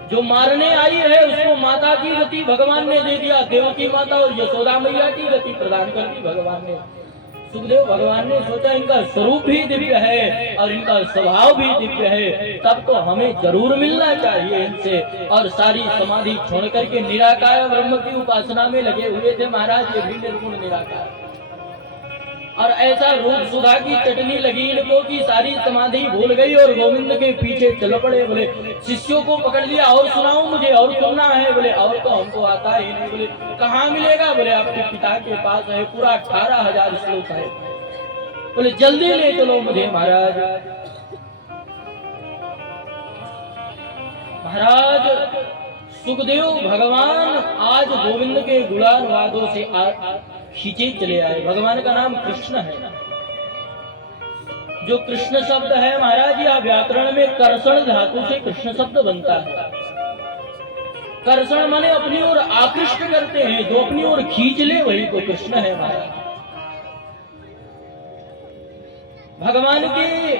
जो मारने आई है उसको माता की गति भगवान ने दे दिया, देवकी माता और यशोदा मैया की गति प्रदान कर दी भगवान ने। सुखदेव भगवान ने सोचा इनका स्वरूप भी दिव्य है और इनका स्वभाव भी दिव्य है, तब तो हमें जरूर मिलना चाहिए इनसे। और सारी समाधि छोड़ करके निराकार ब्रह्म की उपासना में लगे हुए थे महाराज, ये भी निर्गुण निराकार। और ऐसा रूप सुधा की चटनी लगी इनको कि सारी समाधि भूल गई और गोविंद के पीछे चल पड़े। बोले शिष्यों को पकड़ लिया, और सुनाओ मुझे, और सुनना है। बोले और तो हमको आता ही नहीं। बोले कहाँ मिलेगा? बोले आपके पिता के पास है, पूरा 18,000 श्लोक है। बोले जल्दी ले चलो मुझे महाराज। महाराज सुखदेव भगवान आज गोविंद के गुलाल वादों से खींचे चले आए। भगवान का नाम कृष्ण है। जो कृष्ण शब्द है महाराज, यह व्याकरण में कर्षण धातु से कृष्ण शब्द बनता है। कर्षण माने अपनी ओर आकृष्ट करते हैं, जो अपनी ओर खींच ले वही तो कृष्ण है महाराज। भगवान के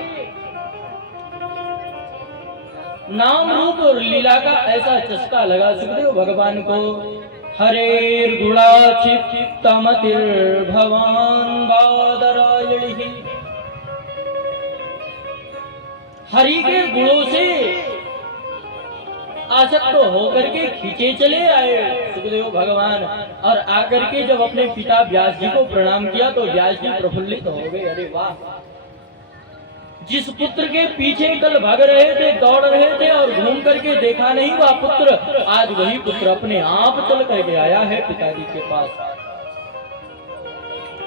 नाम रूप और लीला का ऐसा चस्का लगा सुखदेव भगवान को। हरेर्गुणाचित्तमतिर्भवान् बादरायणिः। हरि के गुणों से आसक्त होकर के खींचे चले आए सुखदेव भगवान। और आकर के जब अपने पिता व्यास जी को प्रणाम किया तो व्यास जी प्रफुल्लित हो गए। अरे वाह, जिस पुत्र के पीछे कल भाग रहे थे, दौड़ रहे थे और घूम करके देखा नहीं वह पुत्र, आज वही पुत्र अपने आप चल करके आया है पिताजी के पास।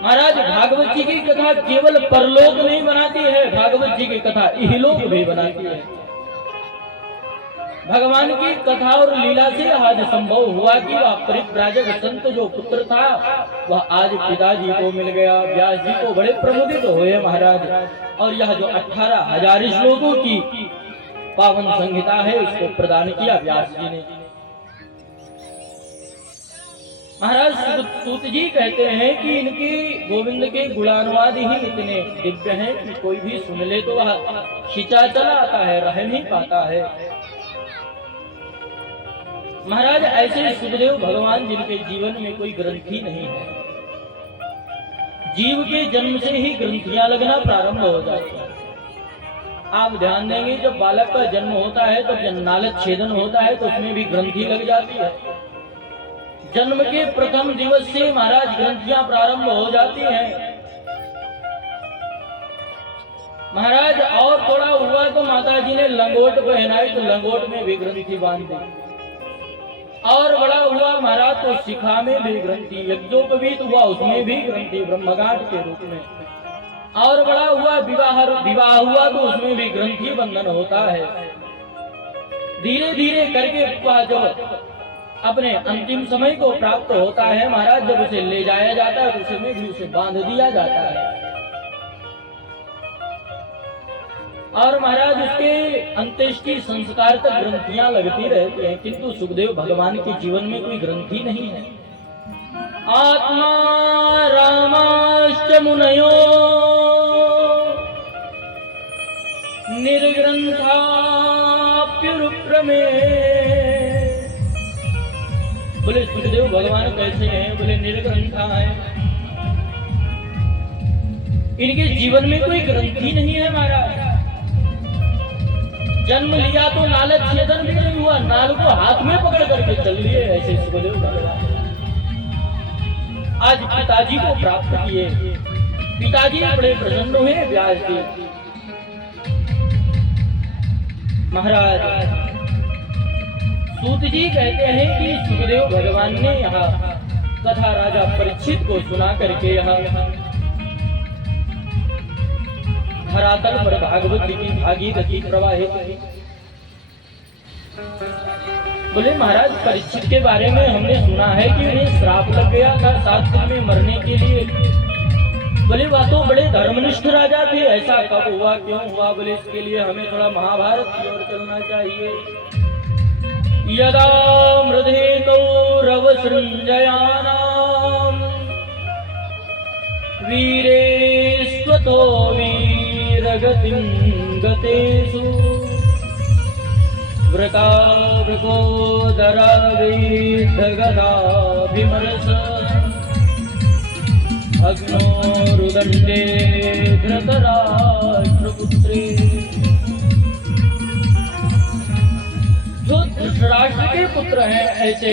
महाराज भागवत जी की कथा केवल परलोक नहीं बनाती है, भागवत जी की कथा इहलोक भी बनाती है। भगवान की कथा और लीला से आज संभव हुआ कि वह परिव्राजक संत जो पुत्र था वह आज पिताजी को मिल गया। व्यास जी को बड़े प्रमुदित हुए महाराज। और यह जो 18,000 श्लोकों की पावन संहिता है उसको प्रदान किया व्यास जी ने। महाराज सूत जी कहते हैं कि इनके गोविंद के गुणानुवाद ही इतने दिव्य हैं कि कोई भी सुन ले तो वह खिंचा चला आता है, रह नहीं पाता है। महाराज ऐसे सुखदेव भगवान जिनके जीवन में कोई ग्रंथि नहीं है, जीव के जन्म से ही ग्रंथियां लगना प्रारंभ हो जाती है। आप ध्यान देंगे जब बालक का जन्म होता है तो जब नालक छेदन होता है तो उसमें भी ग्रंथि लग जाती है। जन्म के प्रथम दिवस से महाराज ग्रंथियां प्रारंभ हो जाती हैं। महाराज और थोड़ा हुआ तो माता जी ने लंगोट पहनाई तो लंगोट में भी ग्रंथि बांध दी। और बड़ा हुआ महाराज तो शिखा में भी ग्रंथि, यज्ञोपवीत हुआ उसमें भी ग्रंथि ब्रह्मगांठ के रूप में। और बड़ा हुआ विवाह हुआ तो उसमें भी ग्रंथि बंधन होता है। धीरे धीरे करके वह जब अपने अंतिम समय को प्राप्त होता है महाराज, जब उसे ले जाया जाता है तो उसमें भी उसे बांध दिया जाता है। और महाराज उसके अंत्येष्टि संस्कार तक ग्रंथियां लगती रहती हैं, किंतु सुखदेव भगवान के जीवन में कोई ग्रंथि नहीं है। आत्मा रामाश्च मुनयो निर्ग्रंथाप्युरुप्रमे। बोले सुखदेव भगवान कैसे हैं? बोले निर्ग्रंथा है। इनके जीवन में कोई ग्रंथि नहीं है महाराज। जन्म लिया तो नालक छेदन भी नहीं हुआ, नाल को हाथ में पकड़ करके चल लिए ऐसे सुखदेव भगवान। आज पिताजी को प्राप्त किए, पिताजी बड़े प्रसन्न हुए व्यास जी। महाराज सूत जी कहते हैं कि सुखदेव भगवान ने यहाँ कथा राजा परीक्षित को सुना करके यहाँ धरातल पर भागवत जी की भागीरथी प्रवाहित हुई। बोले महाराज परीक्षित के बारे में हमने सुना है कि उन्हें श्राप लग गया था 7 दिन में मरने के लिए। बोले वह तो बड़े धर्मनिष्ठ राजा थे, ऐसा कब हुआ, क्यों हुआ? बोले इसके लिए हमें थोड़ा महाभारत की ओर चलना चाहिए। यदा मृधेतो रवसृञ्जयानां वीरेष्वतो वीरगतिं गतेषु वृकावृकोदराविद्धगदाभिमर्श अग्नोरुदाहृतमस्तकान् कोदंडे धृतराष्ट्रपुत्रे। जो धृतराष्ट्र के पुत्र हैं ऐसे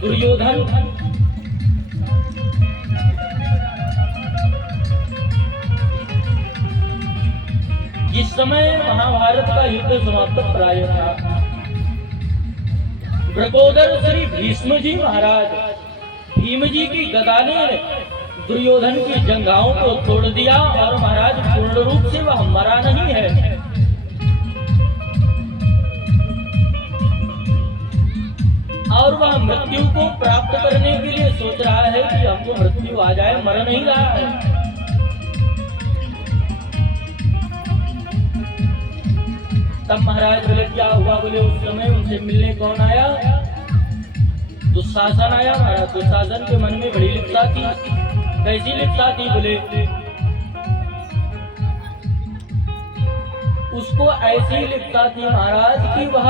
दुर्योधन जिस समय महाभारत का युद्ध समाप्त प्राय था, वृकोदर श्री भीष्म जी महाराज भीम जी की गदा ने दुर्योधन की जंघाओं को तोड़ दिया और महाराज पूर्ण रूप से वह मरा नहीं है। और वह मृत्यु को प्राप्त करने के लिए सोच रहा है कि हमको मृत्यु आ जाए, मर नहीं रहा है। तब महाराज बोले क्या हुआ? बोले उस समय उनसे मिलने कौन आया? दुशासन आया। महाराज दुशासन के मन में बड़ी लिप्सा थी। कैसी लिप्सा थी? बोले उसको ऐसी लिप्सा थी महाराज कि वह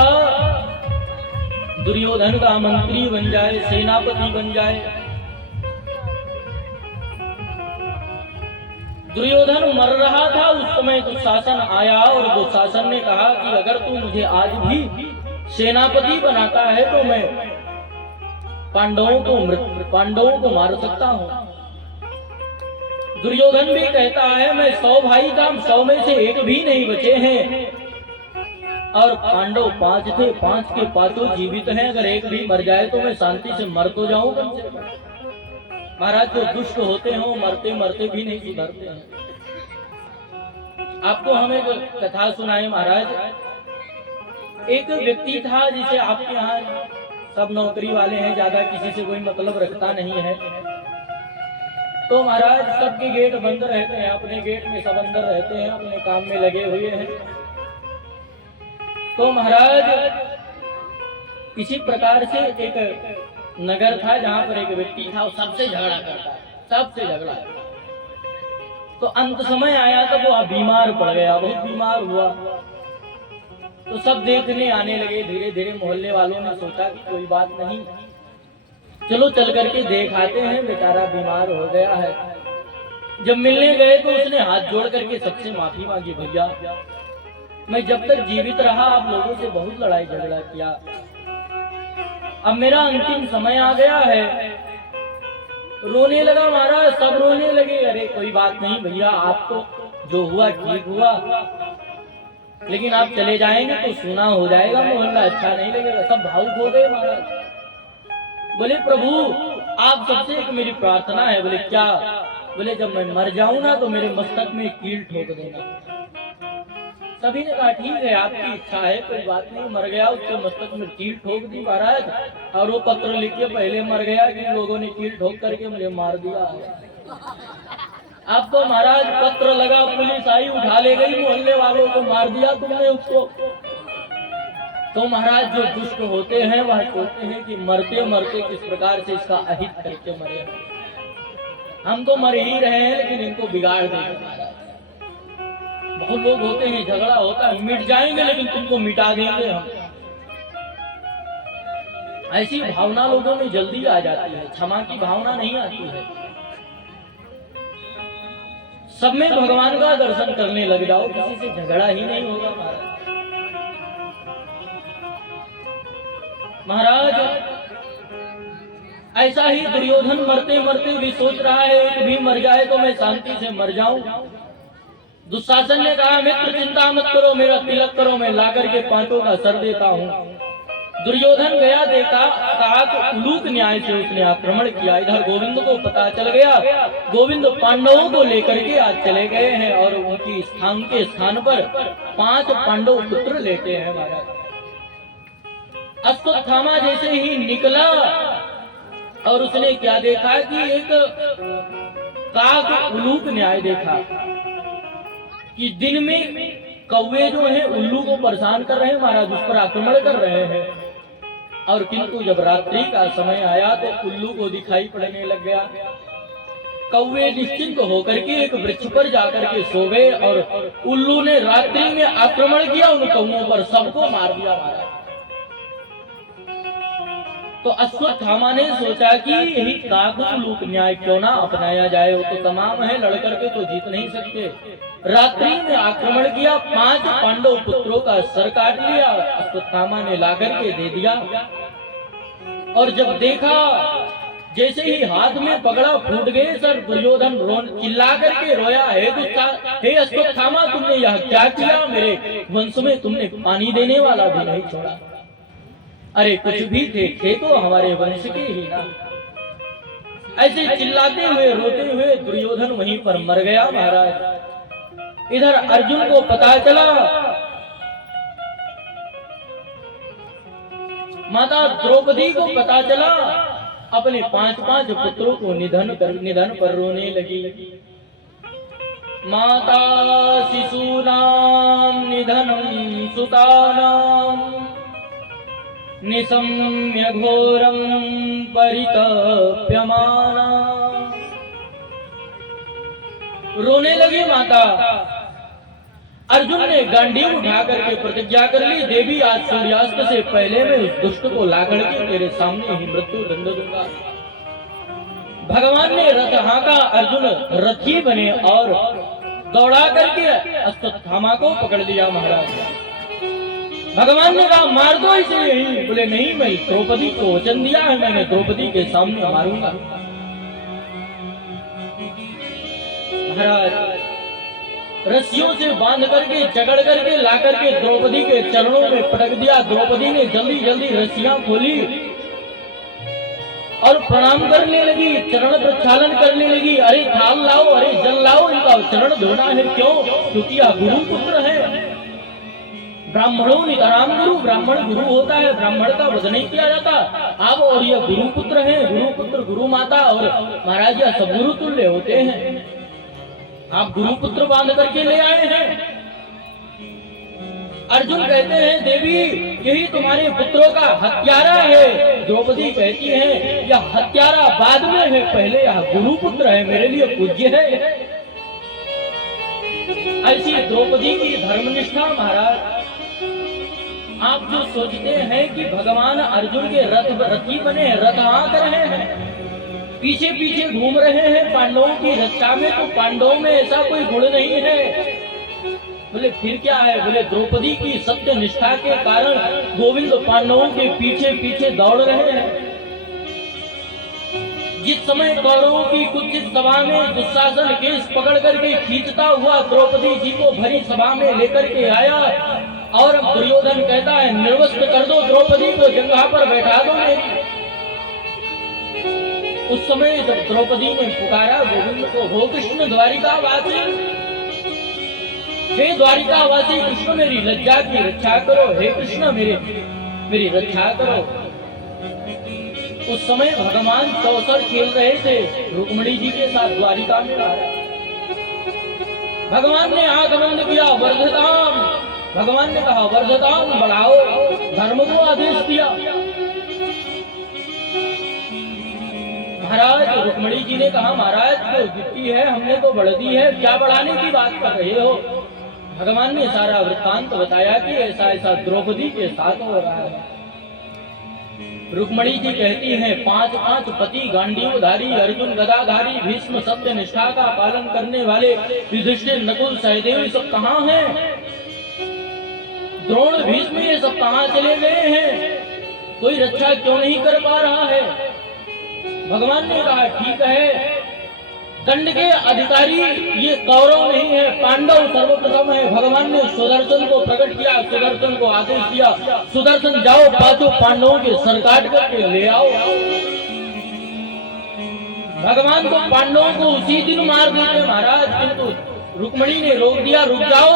दुर्योधन का मंत्री बन जाए, सेनापति बन जाए। दुर्योधन मर रहा था उस समय दुशासन आया और दुशासन ने कहा कि अगर तू मुझे आज भी सेनापति बनाता है तो मैं पांडवों को मार सकता हूँ। दुर्योधन भी कहता है मैं 100 भाई था, 100 में से एक भी नहीं बचे हैं और पांडव 5 थे, 5 के 5 जीवित हैं। अगर एक भी मर जाए तो मैं शांति से मर तो जाऊं कम से कम। महाराज जो दुष्ट होते हैं वो मरते मरते भी नहीं सुधरते हैं। आपको हम एक कथा सुनाए महाराज। एक व्यक्ति था जिसे आपके यहाँ सब नौकरी वाले हैं, ज्यादा किसी से कोई मतलब रखता नहीं है। तो महाराज सबके गेट बंद रहते हैं, अपने गेट में सब अंदर रहते हैं, अपने काम में लगे हुए हैं। तो महाराज किसी प्रकार से एक नगर था जहां पर एक व्यक्ति था, वो सबसे झगड़ा करता है, सबसे झगड़ा। तो अंत समय आया तब वो बीमार पड़ गया, बहुत बीमार हुआ। तो सब देखने आने लगे। धीरे धीरे मोहल्ले वालों ने सोचा कि कोई बात नहीं, चलो चल करके देख आते हैं, बेचारा बीमार हो गया है। जब मिलने गए तो उसने हाथ जोड़ करके सबसे माफी मांगी, भैया मैं जब तक जीवित रहा आप लोगों से बहुत लड़ाई झगड़ा किया, अब मेरा अंतिम समय आ गया है। रोने लगा महाराज, सब रोने लगे। अरे कोई बात नहीं भैया, आपको जो हुआ ठीक हुआ, लेकिन आप चले जाएंगे तो सुना हो जाएगा, मोहल्ला अच्छा नहीं लगेगा। सब भावुक हो गए महाराज। बोले प्रभु आप सबसे एक मेरी प्रार्थना है। बोले क्या? बोले जब मैं मर जाऊं ना तो मेरे मस्तक में कील ठोक देना। सभी ने कहा ठीक है आपकी इच्छा है, कोई बात नहीं। मर गया, उसके मस्तक में कील ठोक दी महाराज। और वो पत्र लिख के पहले मर गया कि लोगों ने कील ठोक करके मुझे मार दिया। अब तो महाराज पत्र लगा, पुलिस आई, उठा ले गई, मोहल्ले वालों को मार दिया तुमने उसको। तो महाराज जो दुष्ट होते हैं वह सोचते हैं कि मरते मरते किस प्रकार से इसका अहित करके मरे। हम तो मर ही रहे हैं लेकिन इनको बिगाड़ देंगे महाराज। बहुत लोग होते हैं, झगड़ा होता है, मिट जाएंगे लेकिन तुमको मिटा देंगे हम। ऐसी भावना लोगों में जल्दी आ जाती है, क्षमा की भावना नहीं आती है। सब में भगवान का दर्शन करने लग जाओ, किसी से झगड़ा ही नहीं होगा महाराज। ऐसा ही दुर्योधन मरते मरते भी सोच रहा है एक भी मर जाए तो मैं शांति से मर जाऊं। दुशासन ने कहा मित्र चिंता मत करो, मेरा तिलक करो, मैं लाकर के 5 का सर देता हूँ। दुर्योधन गया, देखा, कहा तो उलूक न्याय से उसने आक्रमण किया। इधर गोविंद को पता चल गया। गोविंद पांडवों को लेकर के आज चले गए हैं और उनकी स्थान के स्थान पर 5 पांडव पुत्र लेते हैं महाराज। अश्वत्थामा जैसे ही निकला और उसने क्या देखा कि एक काक उलूक न्याय देखा कि दिन में कौवे जो हैं उल्लू को परेशान कर रहे हैं महाराज, उस पर आक्रमण कर रहे हैं। और किंतु जब रात्रि का समय आया तो उल्लू को दिखाई पड़ने लग गया। कौवे निश्चिंत होकर के एक वृक्ष पर जाकर के सो गए और उल्लू ने रात्रि में आक्रमण किया उन कौवों पर, सबको मार दिया महाराज। तो अश्वत्थामा ने सोचा कि यही काकूलूक न्याय क्यों ना अपनाया जाए, वो तो तमाम है, लड़कर के तो जीत नहीं सकते। रात्रि में आक्रमण किया, 5 पांडव पुत्रों का सर काट लिया, अश्वत्थामा ने लाकर के दे दिया। और जब देखा, जैसे ही हाथ में पकड़ा, फूट गए सर। दुर्योधन चिल्ला करके रोया, हे अश्वत्थामा, तुमने यह क्या किया? मेरे वंश में तुमने पानी देने वाला भी नहीं छोड़ा। अरे कुछ भी थे तो हमारे वंश के ही ना। ऐसे चिल्लाते हुए रोते हुए दुर्योधन वहीं पर मर गया महाराज। इधर अर्जुन को पता चला, माता द्रौपदी को पता चला, अपने 5 पुत्रों को निधन पर रोने लगी। माता शिशूनां निधनं सुतानां निशम्य घोरं परितप्यमाना। रोने लगी माता। अर्जुन ने गांडीव उठा करके प्रतिज्ञा कर ली, देवी आज सूर्यास्त से पहले मैं उस दुष्ट को ला करके तेरे सामने ही मृत्यु दंड दूंगा। भगवान ने रथ हाँका, अर्जुन रथी बने और दौड़ा करके अश्वत्थामा को पकड़ लिया महाराज। भगवान ने कहा मार दो इसे यही। बोले नहीं, मैं द्रौपदी को वचन दिया है, मैंने द्रौपदी के सामने मारूंगा। महाराज रस्सियों से बांध करके जकड़ करके ला करके द्रौपदी के चरणों में पटक दिया। द्रौपदी ने जल्दी जल्दी रस्सियां खोली और प्रणाम करने लगी, चरण प्रक्षालन करने लगी। अरे थाल लाओ, अरे जल लाओ, इनका चरण धोना है। क्यों? क्योंकि यह गुरु पुत्र है। ब्राह्मणों नितराम गुरु, ब्राह्मण गुरु होता है, ब्राह्मण का वध नहीं किया जाता। अब और यह गुरु पुत्र है, गुरु पुत्र गुरु माता और महाराज यह सब गुरु तुल्य होते हैं। आप गुरु पुत्र बांध करके ले आए हैं। अर्जुन कहते हैं देवी यही तुम्हारे पुत्रों का हत्यारा है। द्रौपदी कहती है यह हत्यारा बाद में है, पहले यह गुरु पुत्र है, मेरे लिए पूज्य है। ऐसी द्रौपदी की धर्मनिष्ठा महाराज। आप जो सोचते हैं कि भगवान अर्जुन के रथी बने, रथ हाँक रहे हैं, पीछे पीछे घूम रहे हैं पांडवों की रक्षा में, तो पांडवों में ऐसा कोई गुण नहीं है। बोले फिर क्या है? बोले द्रौपदी की सत्य निष्ठा के कारण गोविंद पांडवों के पीछे पीछे दौड़ रहे हैं। जिस समय कौरवों की कुछ सभा में दुशासन केस पकड़ करके खींचता हुआ द्रौपदी जी को भरी सभा में लेकर के आया और अब दुर्योधन कहता है निर्वस्त्र कर दो द्रौपदी को, जंघा पर बैठा दो मेरी। उस समय जब द्रौपदी ने पुकारा गोविंद को, हो कृष्ण द्वारिकावासी, हे द्वारिकावासी कृष्ण मेरी लज्जा की रक्षा करो, हे कृष्ण मेरी रक्षा करो। उस समय भगवान चौसर खेल रहे थे रुक्मिणी जी के साथ द्वारिका में। भगवान ने आंख बंद किया, वर्धताम, भगवान ने कहा वर्धताम बढ़ाओ, धर्म को आदेश दिया। महाराज रुक्मिणी जी ने कहा महाराज तो गिट्टी है, हमने तो बढ़ दी है, क्या बढ़ाने की बात कर रहे हो? भगवान ने सारा वृत्तांत बताया कि ऐसा ऐसा द्रौपदी के साथ हो रहा है। रुक्मिणी जी कहती हैं 5 पति गांडीवधारी, अर्जुन गदाधारी, भीष्म सत्य निष्ठा का पालन करने वाले, युधिष्ठिर नकुल सहदेव सब कहाँ हैं? द्रोण भीष्म ये सब कहाँ चले गए हैं? कोई रक्षा क्यों नहीं कर पा रहा है? भगवान ने कहा ठीक है, दंड के अधिकारी ये कौरव नहीं है, पांडव सर्वप्रथम है। भगवान ने सुदर्शन को प्रकट किया, सुदर्शन को आदेश दिया, सुदर्शन जाओ 5 पांडवों के सर काट करके ले आओ। भगवान तो पांडवों को उसी दिन मार देते महाराज, किंतु रुक्मिणी ने रोक दिया, रुक जाओ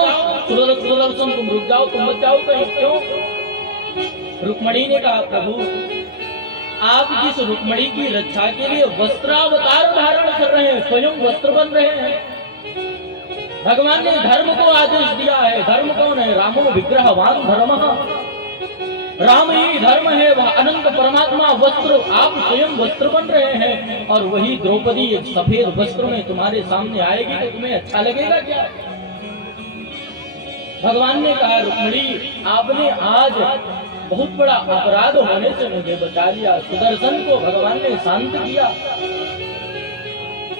सुदर्शन, तुम रुक जाओ, तुम मत जाओ कहीं। क्यों? रुक्मिणी ने कहा प्रभु आप जिस रुक्मिणी की रक्षा के लिए वस्त्रावतार धारण कर रहे हैं, स्वयं वस्त्र बन रहे हैं। भगवान ने धर्म को आदेश दिया है। धर्म कौन है? रामो विग्रहवान धर्मः, राम ही धर्म है, वह अनंत परमात्मा वस्त्र। आप स्वयं वस्त्र बन रहे हैं और वही द्रौपदी एक सफेद वस्त्र में तुम्हारे सामने आएगी तो तुम्हें अच्छा लगेगा क्या? भगवान ने कहा रुक्मिणी आपने आज बहुत बड़ा अपराध होने से मुझे बचा लिया। सुदर्शन को भगवान ने शांत किया।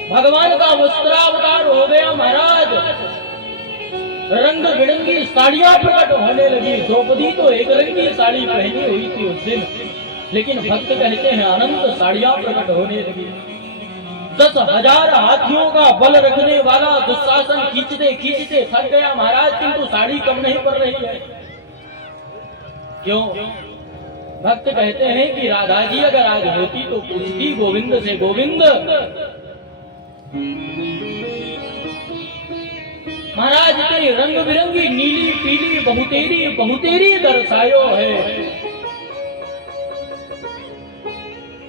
भगवान का वस्त्रावतार हो गया महाराज। रंग बिरंगी साड़ियां प्रकट होने लगी। द्रौपदी तो एक रंगी साड़ी पहनी हुई थी उस दिन, लेकिन भक्त कहते हैं अनंत साड़ियां प्रकट होने लगी। 10,000 हाथियों का बल रखने वाला दुशासन खींचते खींचते थक गया महाराज, किंतु साड़ी कम नहीं पड़ रही है। क्यों? भक्त कहते हैं कि राधा जी अगर आज होती तो पूछती गोविंद से, गोविंद महाराज के रंग बिरंगी नीली पीली बहुतेरी दर्शायो है।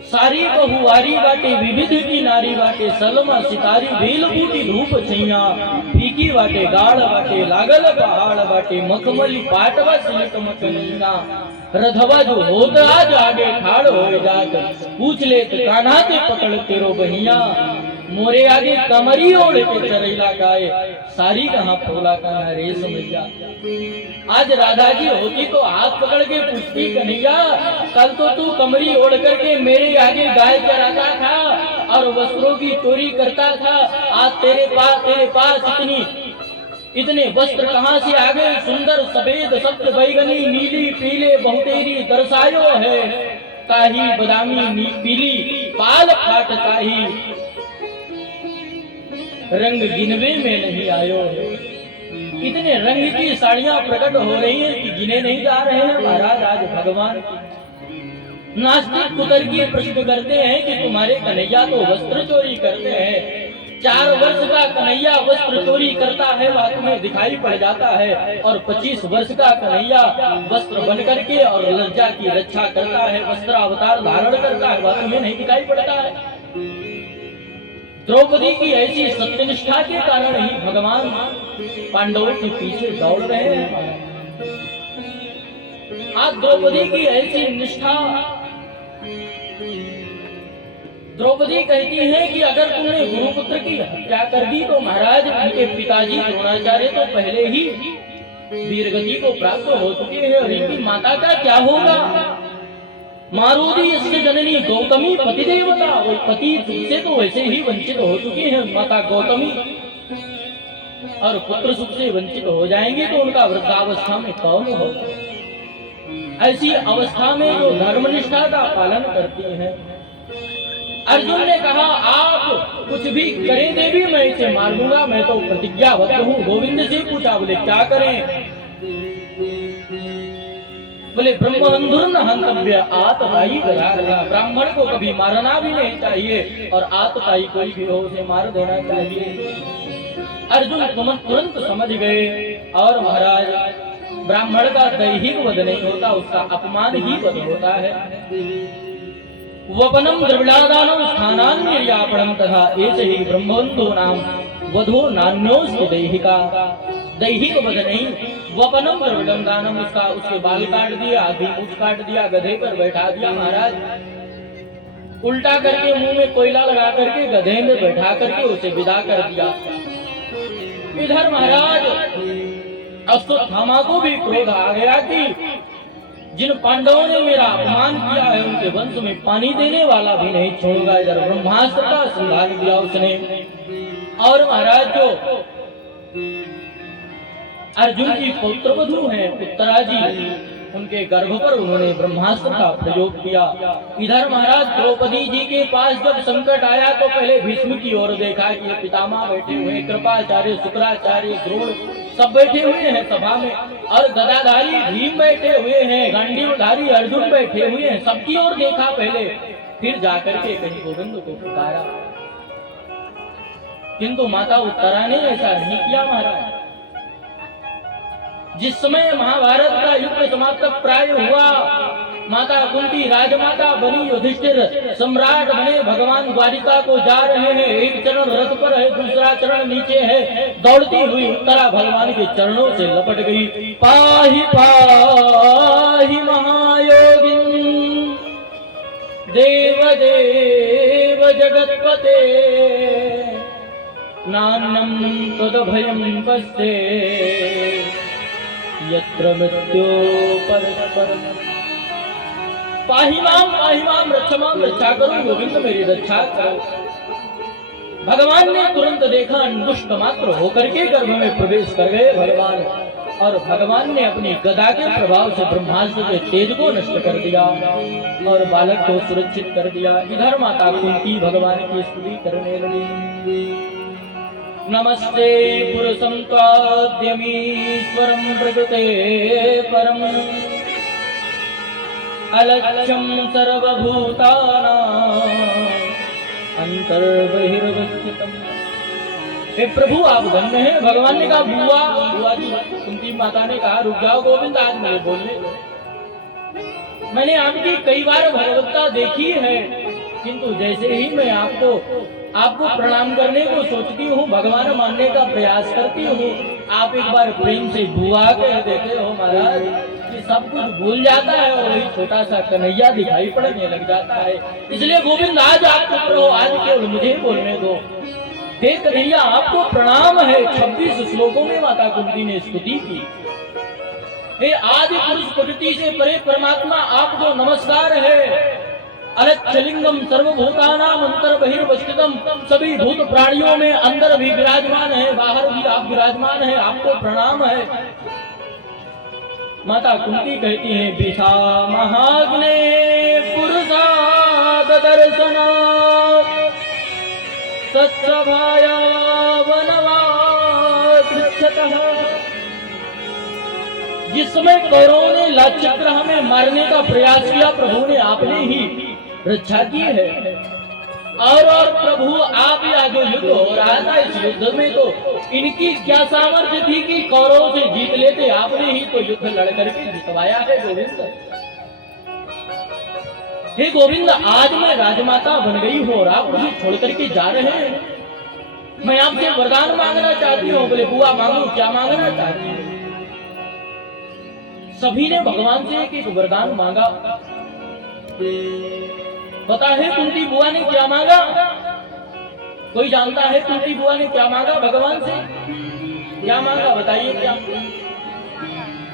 सारी बहुवारी बाटे विविध की नारी बाटे, सलमा सितारी बेल बूटी धूप छैया, फीकी बाटे गाढ़ बाटे लागल पहाड़ बाटे, मखमली पाटवा सिलक मकनीना, रधवा जो होत आज आगे ठाड़ हो जात, पूछ ले तो कान्हा ते पकड़ तेरो बहिया, मोरे आगे कमरी ओढ़ के चरेला गाए, सारी कहाँ फूला कान्हा रेस मैया। आज राधा जी होती तो हाथ पकड़ के पूछती, कन्हैया कल तो तू कमरी ओढ़ करके मेरे आगे गाय चराता था और वस्त्रों की चोरी करता था, आज तेरे पास इतने वस्त्र कहाँ से आ गए? सुंदर सफेद सप्त बैगनी नीली पीले बहुतेरी दर्शायो है, ताही बदामी पीली पाल फाट ताही, रंग गिनवे में नहीं आयो है। इतने रंग की साड़ियां प्रकट हो रही हैं कि गिने नहीं जा रहे हैं महाराज आज भगवान। नास्तिक पुत्र की प्रश्न करते हैं कि तुम्हारे कन्हैया तो वस्त्र चोरी करते हैं। 4 वर्ष का कन्हैया वस्त्र चोरी करता है वह तुम्हें दिखाई पड़ जाता है, और 25 वर्ष का कन्हैया वस्त्र बन करके और लज्जा की रक्षा करता है, वस्त्र अवतार धारण करता है, वह तुम्हें नहीं दिखाई पड़ता है। द्रौपदी की ऐसी सत्यनिष्ठा के कारण ही भगवान पांडवों के पीछे दौड़ रहे हैं। आज द्रौपदी की ऐसी निष्ठा, द्रौपदी कहती है कि अगर तुमने गुरुपुत्र की हत्या कर दी तो महाराज उनके पिताजी द्रोणाचार्य तो पहले ही वीरगति को प्राप्त हो चुके हैं, और इनकी माता का क्या होगा? मारुति इससे जननी गौतमी पति देवता, वो पति सुख से तो वैसे ही वंचित हो चुकी हैं माता गौतमी, और पुत्र सुख से वंचित हो जाएंगे तो उनका वृद्धावस्था में कौन हो? ऐसी अवस्था में जो धर्मनिष्ठा का पालन करती है। अर्जुन ने कहा आप कुछ भी करें देवी मैं इसे मार दूंगा, मैं तो प्रतिज्ञाबद्ध हूँ। गोविंद से पूछा, बोले क्या करें? बोले ब्रह्मबंधुर्न हंतव्य आतताई बरागा, ब्राह्मण को कभी मारना भी नहीं चाहिए और आतताई कोई भी हो उसे मार देना चाहिए। अर्जुन तुरंत समझ गए, और महाराज ब्राह्मण का दैहिक वध नहीं होता, उसका अपमान ही वध होता है। वपनम द्रविड़ादानम स्थानान्यर्यापणम तथा ऐसे ही ब्रह्मबंधो नाम वधो नान्योस्ति दैहिका, दैहिक वध नहीं। वपनम द्रविड़म दानम, उसके बाल काट दिया, आधी मूछ काट दिया, गधे पर बैठा दिया महाराज, उल्टा करके मुंह में कोयला लगा करके गधे में बैठा करके उसे विदा कर दिया। इधर महाराज अश्वत्थामा को भी क्रोध आ गया कि जिन पांडवों ने मेरा अपमान किया है उनके वंश में पानी देने वाला भी नहीं छोड़ूंगा। इधर ब्रह्मास्त्र का संधान दिया उसने, और महाराज जो अर्जुन की पुत्रवधू है उत्तरा जी, उनके गर्भ पर उन्होंने ब्रह्मास्त्र का प्रयोग किया। इधर महाराज द्रौपदी जी के पास जब संकट आया तो पहले भीष्म की ओर देखा कि ये पितामह बैठे हुए, कृपाचार्य, शुक्राचार्य, द्रोण सब बैठे हुए हैं सभा में, और गदाधारी भीम बैठे हुए हैं, गांडीवधारी अर्जुन बैठे हुए हैं। सबकी ओर देखा पहले, फिर जाकर के कहीं गोविंद को पुकारा, किंतु माता उत्तरा ने ऐसा नहीं किया महाराज। जिस समय महाभारत का युद्ध समाप्त प्राय हुआ, माता कुंती राजमाता बनी, युधिष्ठिर सम्राट बने, भगवान द्वारिका को जा रहे हैं, एक चरण रथ पर है, दूसरा चरण नीचे है, दौड़ती हुई उत्तरा भगवान के चरणों से लपट गई। पाहि पाहि महायोगिन देव देव जगत्पते, नान्यं तदभयं पश्ये यत्र मृत्यो परस्परम्। पाहि माम रक्षमाम, रक्षा करो गोविंद मेरी रक्षा करो। भगवान ने तुरंत देखा, अंगुष्ठ मात्र होकर के गर्भ में प्रवेश कर गए भगवान, और भगवान ने अपनी गदा के प्रभाव से ब्रह्मास्त्र के तेज को नष्ट कर दिया और बालक को सुरक्षित कर दिया। इधर माता कुंती भगवान की स्तुति करने लगी। नमस्ते पुरुषं त्वाद्यमीश्वरं प्रकृते परम, अलक्ष्यं सर्वभूतानां अंतर्बहिर्वस्थितम्। हे प्रभु आप धन्य हैं। भगवान ने कहा बुआ जी, कुंती माता ने कहा रुक जाओ गोविंद, आज मुझे बोलने दो। मैंने आपकी कई बार भगवत्ता देखी है, किंतु जैसे ही मैं आपको प्रणाम करने को सोचती हूँ, भगवान मानने का प्रयास करती हूँ, आप एक बार प्रेम से बुआ कह देते हो महाराज कि सब कुछ भूल जाता है और वही छोटा सा कन्हैया दिखाई पड़ने लग जाता है। इसलिए गोविंद आज आप चुप रहो, आज केवल मुझे बोलने दो। हे कन्हैया आपको प्रणाम है। 26 श्लोकों में माता कुंती ने स्तुति की। हे आदि पुरुष प्रकृति से परे परमात्मा आपको नमस्कार है। अलच्छलिंगम सर्वभूतानां अंतर्बहिर्वस्थितम, सभी भूत प्राणियों में अंदर भी विराजमान है, बाहर भी आप विराजमान है, आपको प्रणाम है। माता कुंती कहती है विषा महाग्ने पुरुषाद दर्शनात् सत्सभाया वनवादृच्छतः। जिस समय कौरवों ने लाक्षागृह में मारने का प्रयास किया, प्रभु ने आपने ही रक्षा की है। और प्रभु आप या जो युद्ध हो रहा था, इस युद्ध में तो इनकी क्या सामर्थ्य थी कि कौरवों से जीत लेते, आपने ही तो युद्ध लड़ करके जितवाया है गोविंद। हे गोविंद आज मैं राजमाता बन गई हूँ और आप मुझे छोड़ करके जा रहे हैं। मैं आपसे वरदान मांगना चाहती हूँ। बोले बुआ मांगू, क्या मांगना चाहती हूँ? सभी ने भगवान से एक वरदान मांगा। पता है कुंती बुआ ने क्या मांगा? कोई जानता है कुंती बुआ ने क्या मांगा भगवान से? क्या मांगा बताइए क्या?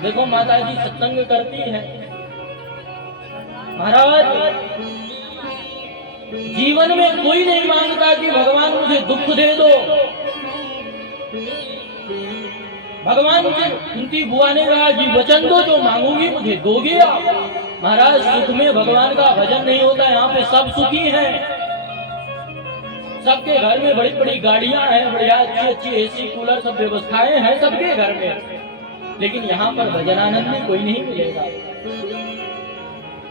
देखो माता जी सत्संग करती है महाराज। जीवन में कोई नहीं मांगता कि भगवान मुझे दुख दे दो। भगवान मुझे, कुंती बुआ ने कहा कि वचन दो, जो मांगूंगी मुझे दोगे आप। महाराज सुख में भगवान का भजन नहीं होता। यहाँ पे सब सुखी हैं, सबके घर में बड़ी बड़ी गाड़ियां हैं, बढ़िया अच्छी अच्छी एसी कूलर सब व्यवस्थाएं हैं सबके घर में, लेकिन यहाँ पर भजनानंद में कोई नहीं मिलेगा।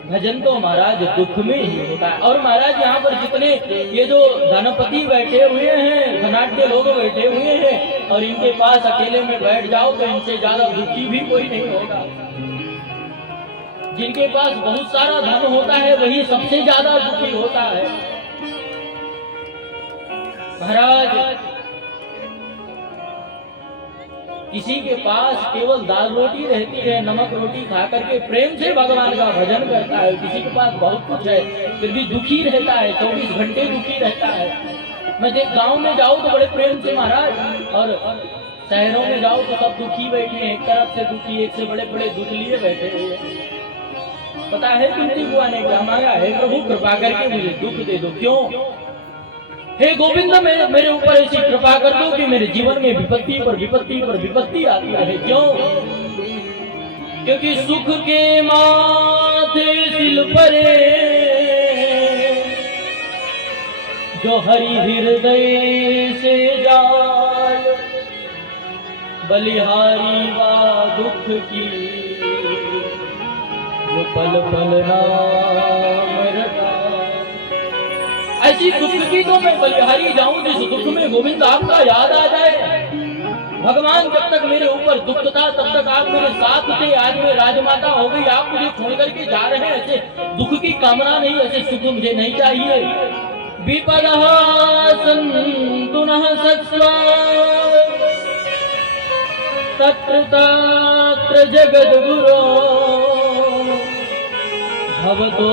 भजन तो महाराज दुख में ही होता है। और महाराज यहाँ पर जितने ये जो धनपति बैठे हुए हैं, धनाढ्य लोग बैठे हुए हैं, और इनके पास अकेले में बैठ जाओ तो इनसे ज्यादा दुखी भी कोई नहीं होगा। जिनके पास बहुत सारा धन होता है वही सबसे ज्यादा दुखी होता है। महाराज किसी के पास केवल दाल रोटी रहती है, नमक रोटी खा करके प्रेम से भगवान का भजन करता है। किसी के पास बहुत कुछ है फिर भी दुखी रहता है, 24 घंटे दुखी रहता है। मैं देख गांव में जाऊं तो बड़े प्रेम से महाराज, और शहरों में जाओ तो सब दुखी बैठे हैं, एक तरफ से दुखी, एक से बड़े बड़े दुख लिए बैठे हुए हैं। पता है कुंती बुआ ने क्या मांगा? है प्रभु कृपा करके मुझे दुख दे दो। क्यों? हे गोविंद मेरे ऊपर ऐसी कृपा कर दो कि मेरे जीवन में विपत्ति पर विपत्ति पर विपत्ति आती है। क्यों? क्योंकि सुख के माथे सिल परे, जो हरि हृदय से जाए, बलिहारी वा दुख की, जो पल पल नाम रटा। ऐसी दुख की तो मैं बलिहारी जाऊं जिस दुख में गोविंद आपका याद आ जाए। भगवान जब तक मेरे ऊपर दुख था तब तक आप मेरे साथ थे। आज मैं राजमाता हो गई, आप मुझे छोड़ करके जा रहे हैं। ऐसे दुख की कामना नहीं, ऐसे सुख मुझे नहीं चाहिए। विपदः सन्तु नः सत्स्वा, तत्र तत्र जगद्गुरो, भवतो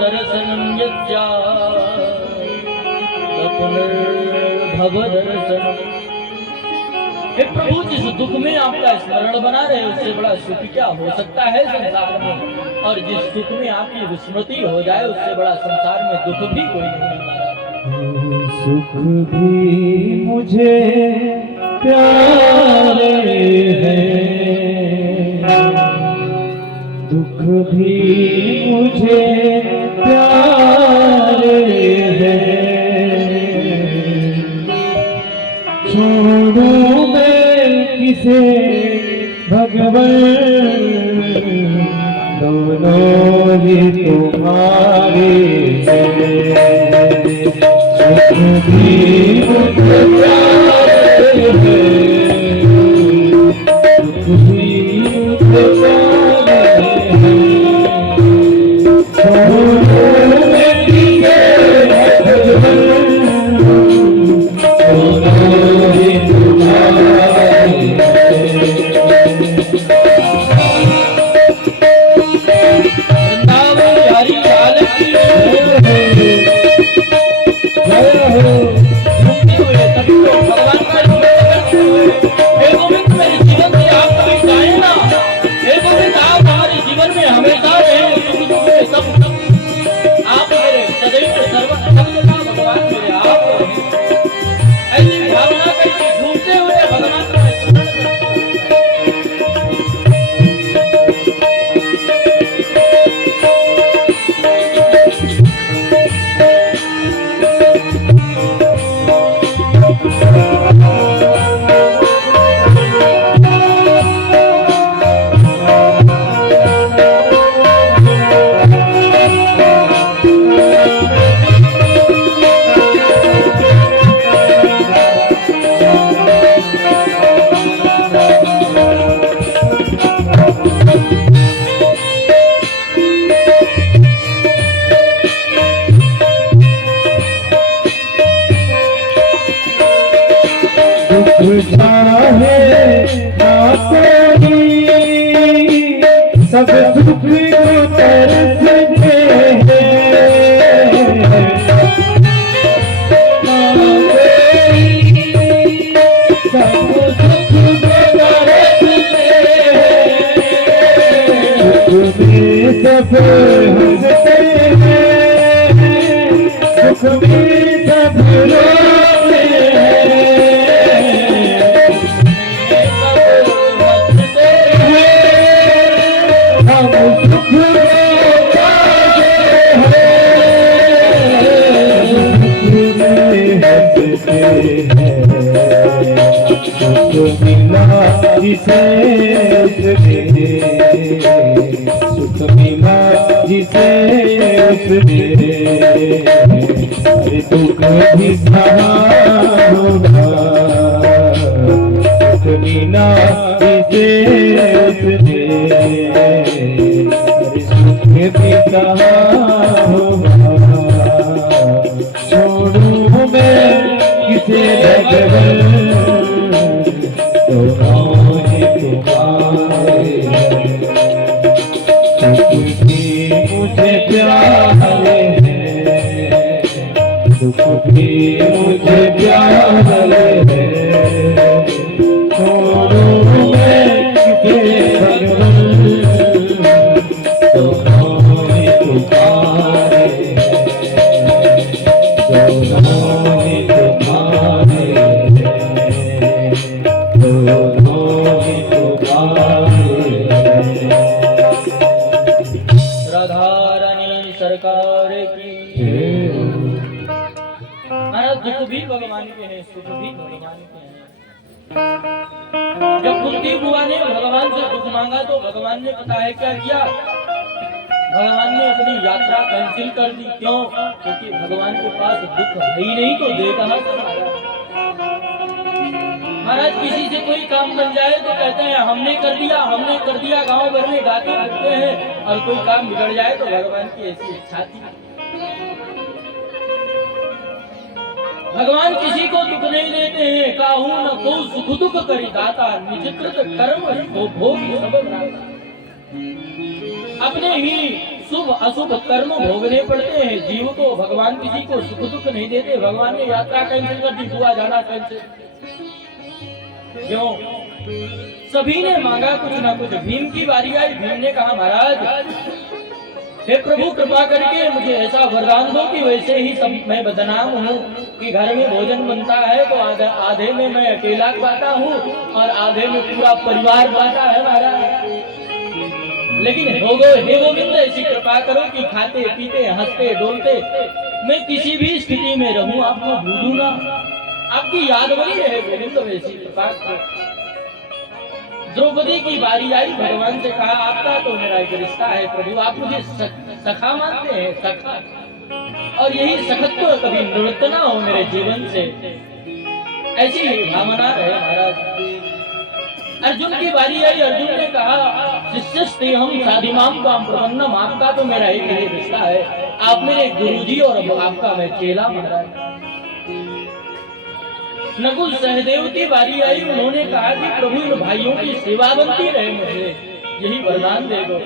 दर्शनं यच्चात् पुनर्भव दर्शनम्। हे प्रभु जिस दुख में आपका स्मरण बना रहे उससे बड़ा सुख क्या हो सकता है संसार में? और जिस सुख में आपकी विस्मृति हो जाए उससे बड़ा संसार में दुख भी कोई नहीं है महाराज। सुख भी मुझे प्यारे हैं, दुख भी मुझे प्यारे हैं, छोड़ूं मैं किसे भगवन, दोनों ही तुम्हारे हैं। सुख भी मुझे प्यारे हैं, दुख भी मुझे प्यारे हैं, छोड़ूं मैं किसे भगवन, दोनों ही तुम्हारे हैं। सब सुख तरसते हैं, सब सुख तरसते हैं, सुख में सब हंसते हैं, सुख में सब रोते हैं, सुख मिला जिसे उसने, सुख मिला जिसे उसने, अरे दुख भी सहा होगा, सुख मिला जिसे उसने, अरे सुख भी सहा होगा, छोड़ूं मैं किसे भगवन, दोनों ही तुम्हारे हैं। सुख भी मुझे प्यारे हैं, दुख भी मुझे प्यारे हैं, छोड़ूं मैं किसे भगवन, दोनों ही तुम्हारे हैं, दोनों ही तुम्हारे हैं, दोनों ही तुम्हारे हैं। राधा रानी सरकार की। महाराज दुख भी भगवान के हैं, सुख भी भगवान के हैं। जब कुंती बुआ ने भगवान से दुख मांगा तो भगवान ने पता है क्या किया, भगवान ने अपनी यात्रा कैंसिल कर दी। क्यों? क्योंकि भगवान के पास दुख है ही नहीं तो दे कहां से महाराज। किसी से कोई काम बन जाए तो कहते हैं हमने कर दिया, गांव भर में गाते फिरते हैं, और कोई काम बिगड़ जाए तो भगवान की ऐसी इच्छा थी। भगवान किसी को दुख नहीं देते हैं, काहू न को सुख दुख करी दाता, निजकृत कर्म भोग सब भ्राता। अपने ही शुभ अशुभ कर्म भोगने पड़ते हैं जीव को, भगवान किसी को सुख दुख नहीं देते। भगवान ने यात्रा कैंसिल कर दी, बुआ जाना कैंसिल। क्यों? सभी ने मांगा कुछ ना कुछ। भीम की बारी आई, भीम ने कहा महाराज हे प्रभु कृपा करके मुझे ऐसा वरदान दो कि वैसे ही सब मैं बदनाम हूँ कि घर में भोजन बनता है तो आधे में मैं अकेला खाता हूँ और आधे में पूरा परिवार खाता है महाराज। लेकिन हे गोविंद ऐसी कृपा करो कि खाते पीते हंसते डोलते मैं किसी भी स्थिति में रहूं आपको भूलूं ना, आपकी याद बनी रहे गोविंद। वैसी कृपा करो। द्रौपदी की बारी आई, भगवान से कहा आपका तो मेरा एक रिश्ता है प्रभु, आप मुझे सखा मानते हैं, सखा, और यही सखत्व कभी निवृत्त ना हो मेरे जीवन से, ऐसी भावना रहे महाराज। अर्जुन की बारी आई, अर्जुन ने कहा शिष्यस्ते हम साधिमाम काम प्रपन्नम, आपका तो मेरा एक ही रिश्ता है, आप मेरे गुरुजी और आपका मैं चेला महाराज। नकुल सहदेव की बारी आई, उन्होंने कहा कि प्रभु इन भाइयों की सेवा बनती रहे, मुझे यही वरदान दे दो।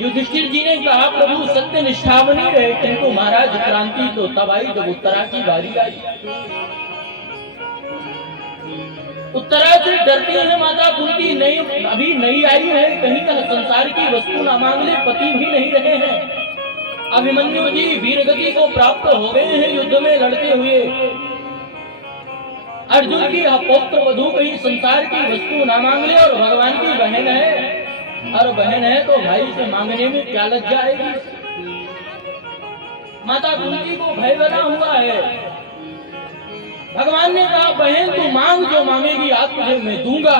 युधिष्ठिर जी ने कहा प्रभु सत्य निष्ठा बनी रहे, किंतु महाराज क्रांति तो तब आई जब उत्तरा की बारी आई। उत्तरा से डरती है माता कुंती, नहीं अभी नहीं आई है, कहीं का संसार की वस्तु न मांग ले, पति भी नहीं रहे हैं। अभिमन्यु जी वीर गति को प्राप्त हो गए हैं युद्ध में लड़ते हुए। अर्जुन की अपौत्र वधू कहीं संसार की वस्तु ना मांग ले, और भगवान की बहन है, और बहन है तो भाई से मांगने में क्या लज्जा आएगी। माता कुंती को भय बना हुआ है। भगवान ने कहा बहन तू मांग, जो मांगेगी आप तुझे मैं दूंगा।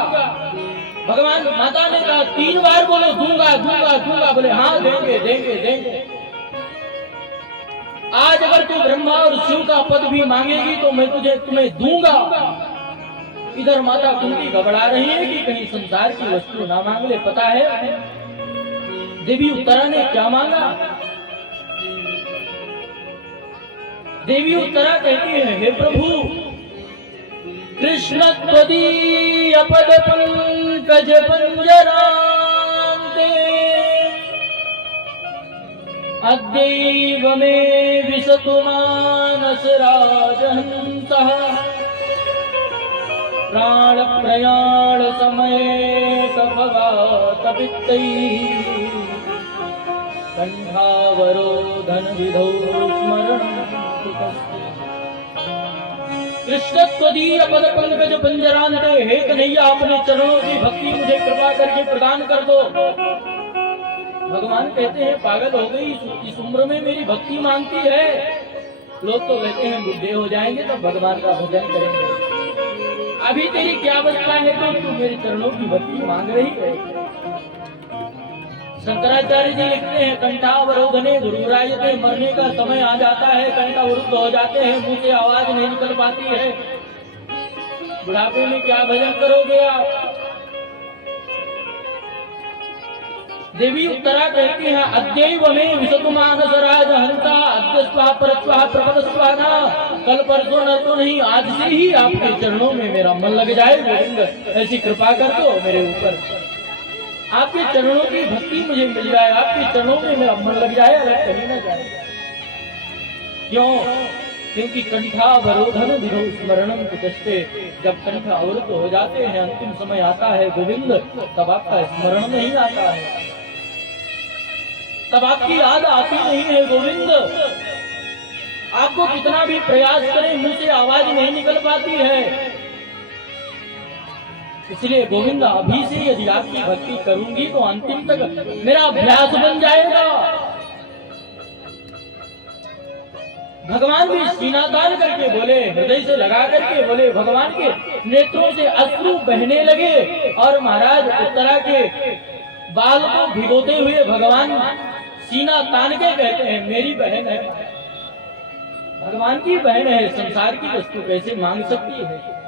भगवान माता ने कहा 3 बार बोलो दूंगा दूंगा दूंगा, बोले हाँ देंगे देंगे देंगे। आज अगर तू ब्रह्मा और शिव का पद भी मांगेगी तो मैं तुम्हें दूंगा। इधर माता कुंती घबरा रही है कि कहीं संसार की वस्तु ना मांग ले। पता है देवी उत्तरा ने क्या मांगा? देवी उत्तरा कहती है हे प्रभु कृष्ण त्वदीय पद पंकज पंजरान्ते अद्यैव मे विशतु मानस राजहंसः प्राण प्रयाण समये कभवात वित्तैः कंठावरोधन विधौ स्मरणं कृतस्ते। कृष्ण त्वदीय पद पंकज पंजरान्ते, हे कन्हैया अपने चरणों की भक्ति मुझे कृपा करके प्रदान कर दो। भगवान कहते हैं पागल हो गई, इस उम्र में मेरी भक्ति मांगती है। लोग तो कहते हैं बुढ़े हो जाएंगे तो भगवान का भजन करेंगे, अभी तेरी क्या अवस्था है तो तू मेरे चरणों की भक्ति मांग रही है। शंकराचार्य जी लिखते हैं कंठावरोधने गुरुरायते, मरने का समय आ जाता है, कंठ अवरुद्ध हो जाते हैं, मुंह से आवाज नहीं निकल पाती है। बुढ़ापे में क्या भजन करोगे आप? देवी उत्तरा कहती है अद्यैव मे विशतु मानस राजहंसा, अद्य स्वाहा परस्वाहा प्रपद स्वाहा, कल परसों न तो नहीं आज से ही आपके चरणों में मेरा मन लग जाए गोविंद, ऐसी कृपा कर दो मेरे ऊपर। आपके चरणों की भक्ति मुझे मिल जाए, आपके चरणों में मेरा मन लग जाए, अलग कहीं ना जाए। क्यों? क्योंकि कंठावरोधन विधौ स्मरणं कुतस्ते, जब कंठ अवरुद्ध हो जाते हैं, अंतिम समय आता है गोविंद, तब आपका स्मरण नहीं आता है, तब आपकी याद आती नहीं है गोविंद। आपको कितना भी प्रयास करें मुंह से आवाज नहीं निकल पाती है। इसलिए गोविंद अभी से यदि आपकी भक्ति करूंगी तो अंतिम तक मेरा अभ्यास बन जाएगा। भगवान भी सीना तान करके बोले, हृदय से लगा करके बोले, भगवान के नेत्रों से अश्रु बहने लगे और महाराज उत्तरा के बाल को भिगोते हुए भगवान सीना तान के कहते हैं मेरी बहन है, भगवान की बहन है, संसार की वस्तु कैसे मांग सकती है।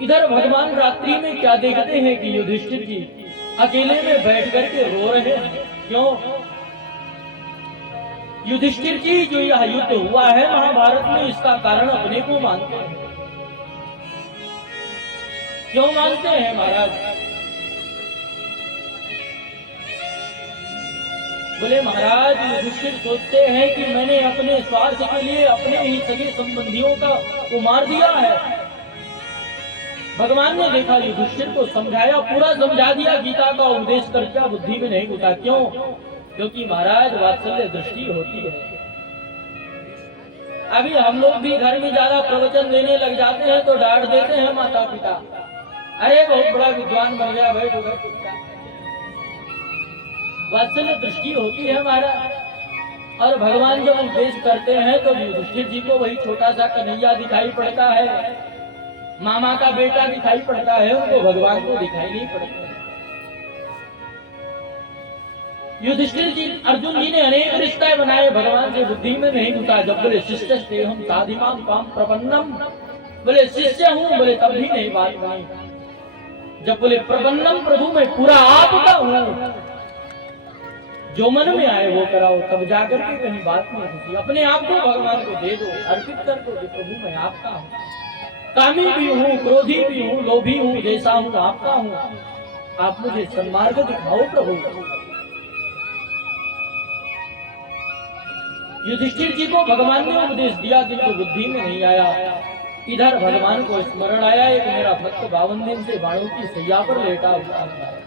इधर भगवान रात्रि में क्या देखते हैं कि युधिष्ठिर जी अकेले में बैठ करके रो रहे हैं। क्यों? युधिष्ठिर जी जो यह युद्ध हुआ है महाभारत में, इसका कारण अपने को मानते हैं। क्यों मानते हैं महाराज? बोले महाराज युधिष्ठिर सोचते हैं कि मैंने अपने स्वार्थ के लिए अपने ही सगे संबंधियों को मार दिया है। भगवान ने देखा युधिष्ठिर को समझाया, पूरा समझा दिया, गीता का उपदेश कर क्या बुद्धि में नहीं घुसा। क्यों? क्योंकि महाराज वात्सल्य दृष्टि होती है। अभी हम लोग भी घर में ज्यादा प्रवचन देने लग जाते हैं तो डांट देते हैं माता पिता, अरे बहुत बड़ा विद्वान बन गया भाई, उधर वात्सल्य दृष्टि होती है महाराज। और भगवान जब उपदेश करते हैं तो युधिष्ठिर जी को वही छोटा सा कन्हैया दिखाई पड़ता है, मामा का बेटा दिखाई पड़ता है, उनको भगवान को दिखाई नहीं पड़ता। युधिष्ठिर जी, अर्जुन जी ने अनेक रिश्ते बनाए, भगवान से बुद्धि में नहीं घुसा। जब बोले शिष्य से हम साधिमाम काम प्रपन्नम, बोले शिष्य हूँ, बोले तब भी नहीं बात मानी। जब बोले प्रपन्नम, प्रभु मैं पूरा आपका हूँ, जो मन में आए वो कराओ, तब जाकर के कहीं बात नहीं घुसी। अपने आप को भगवान को दे दो, अर्पित कर दो कि प्रभु मैं आपका हूँ, कामी भी हूँ, क्रोधी भी हूँ, लोभी हूँ, जैसा हूँ आपका हूँ, आप मुझे सन्मार्ग दिखाओ प्रभु। युधिष्ठिर जी को भगवान ने उपदेश दिया किंतु बुद्धि में नहीं आया। इधर भगवान को स्मरण आया, एक मेरा भक्त 52 दिन से बाणों की सैया पर लेटा हुआ है।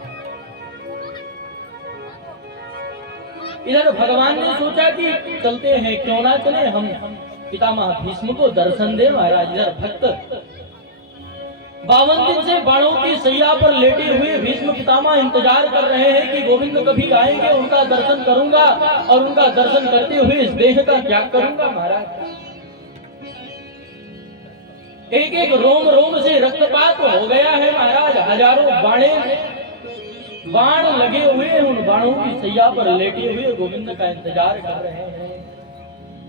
इधर भगवान ने सोचा कि चलते हैं, क्यों ना चले हम पितामह भीष्म को दर्शन दे महाराज। इधर भक्त 52 दिन से बाणों की सैया पर लेटे हुए भीष्म पितामह इंतजार कर रहे हैं कि गोविंद कभी आएंगे, उनका दर्शन करूंगा और उनका दर्शन करते हुए इस देह का त्याग करूंगा महाराज। एक एक रोम रोम से रक्तपात हो गया है महाराज, हजारों बाण लगे हुए हैं, उन बाणों की सैया पर लेटे हुए गोविंद का इंतजार कर रहे हैं।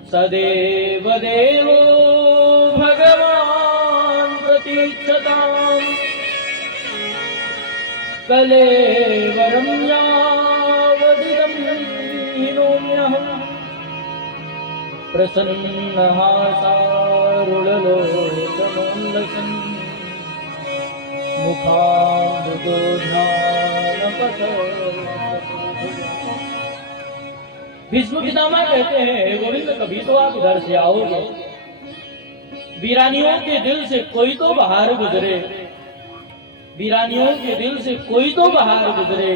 सदैव देवो भगवान प्रतीक्षताम् कलेवरं यावदिदं हिनोम्यहम् प्रसन्नहासारुणलोचनोल्लसन् भीष्म पितामह कहते हैं, गोविंद कभी तो आप इधर से आओगे, वीरानियों के दिल से कोई तो बाहर गुजरे, वीरानियों के दिल से कोई तो बाहर गुजरे,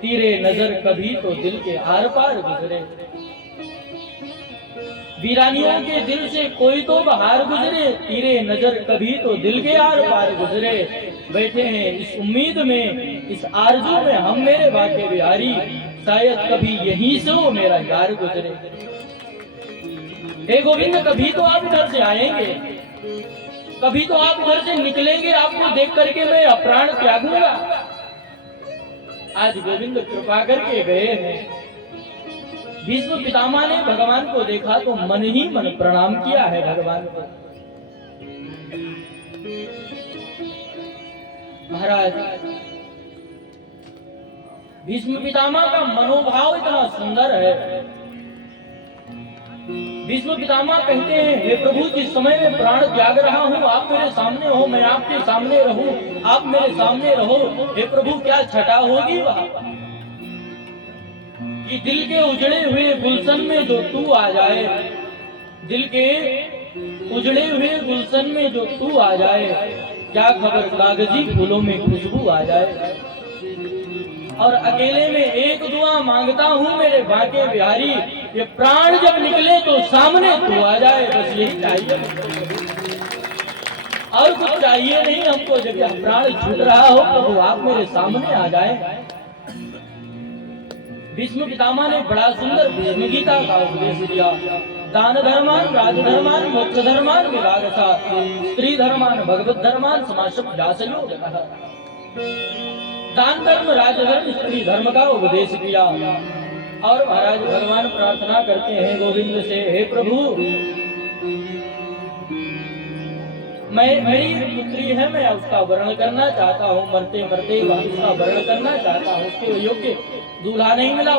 तीरे नजर कभी तो दिल के आर पार गुजरे। वीरानियों के दिल से कोई तो बाहर गुजरे, तीरे नजर कभी तो दिल के आर पार गुजरे। बैठे हैं इस उम्मीद में, इस आरज़ू में हम मेरे भाग्य बिहारी, शायद कभी यहीं से वो मेरा यार गुजरे। हे गोविंद कभी तो आप इधर से आएंगे, कभी तो आप इधर से निकलेंगे, आपको देख करके मैं अप्राण त्यागूंगा। आज गोविंद कृपा करके गए हैं। भीष्म पितामह ने भगवान को देखा तो मन ही मन प्रणाम किया है भगवान को। महाराज भीष्म पितामह का मनोभाव इतना सुंदर है। भीष्म पितामह कहते हैं, हे प्रभु जिस समय में प्राण त्याग रहा हूँ, आप मेरे सामने हो, मैं आपके सामने रहूं, आप मेरे सामने रहो। हे प्रभु क्या छटा होगी वहां कि दिल के उजड़े हुए गुलशन में जो तू आ जाए, दिल के उजड़े हुए गुलशन में जो तू आ जाए, क्या खबर कागजी फूलों में खुशबू आ जाए। और अकेले में एक दुआ मांगता हूँ मेरे बाके बिहारी, ये प्राण जब निकले तो सामने तू आ जाए, बस यही चाहिए और कुछ चाहिए नहीं हमको। जब यह प्राण छूट रहा हो तो आप मेरे सामने आ जाए। भीष्म पितामह ने बड़ा सुंदर भीष्म गीता का उपदेश दिया। दान धर्मान राजधर्मान मोक्ष धर्मान विभागसा स्त्री धर्मान भगवत धर्मान समाशम व्यासयोग। दान धर्म राजधर्म स्त्री धर्म का उपदेश किया। और महाराज भगवान प्रार्थना करते हैं गोविंद से, हे प्रभु मेरी पुत्री है, मैं उसका वर्ण करना चाहता हूँ, मरते मरते उसका वर्ण करना चाहता हूँ, उसके योग्य दूल्हा नहीं मिला।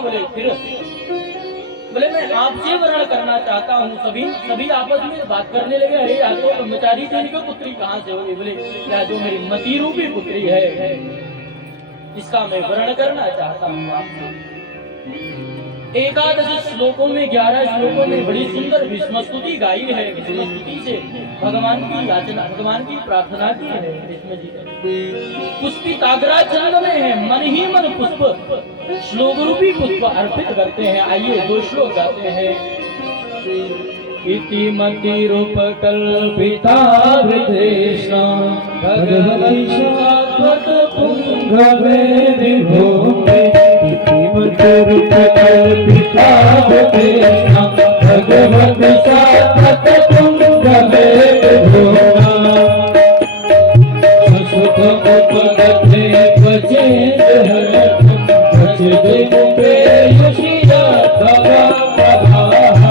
बोले मैं आपसे वर्ण करना चाहता हूँ। सभी आपस में बात करने लगे, अरे यार तो ब्रह्मचारी देवी की पुत्री कहाँ से होगी। बोले या जो मेरी मती रूपी पुत्री है, इसका मैं वर्ण करना चाहता हूँ आपसे। एकादश श्लोकों में 11 श्लोकों में बड़ी सुंदर भीष्म स्तुति गाई है। भीष्म स्तुति से भगवान की याचना, भगवान की प्रार्थना की है भीष्म जी ने। पुष्पी ताग्राचंद में है, मन ही मन पुष्प श्लोक रूपी पुष्प अर्पित करते हैं। आइए 2 श्लोक गाते हैं। इति मति रूप कल्पिता विदेशा भगवती शाश्वत पुंगवे विभूमि। इति मति रूप कल्पिता विदेशा भगवती शाश्वत पुंगवे विभूमि। ससुत उपगते वचेन्द्र हरतम वचदे मुपे यशिया भवा प्रभाः।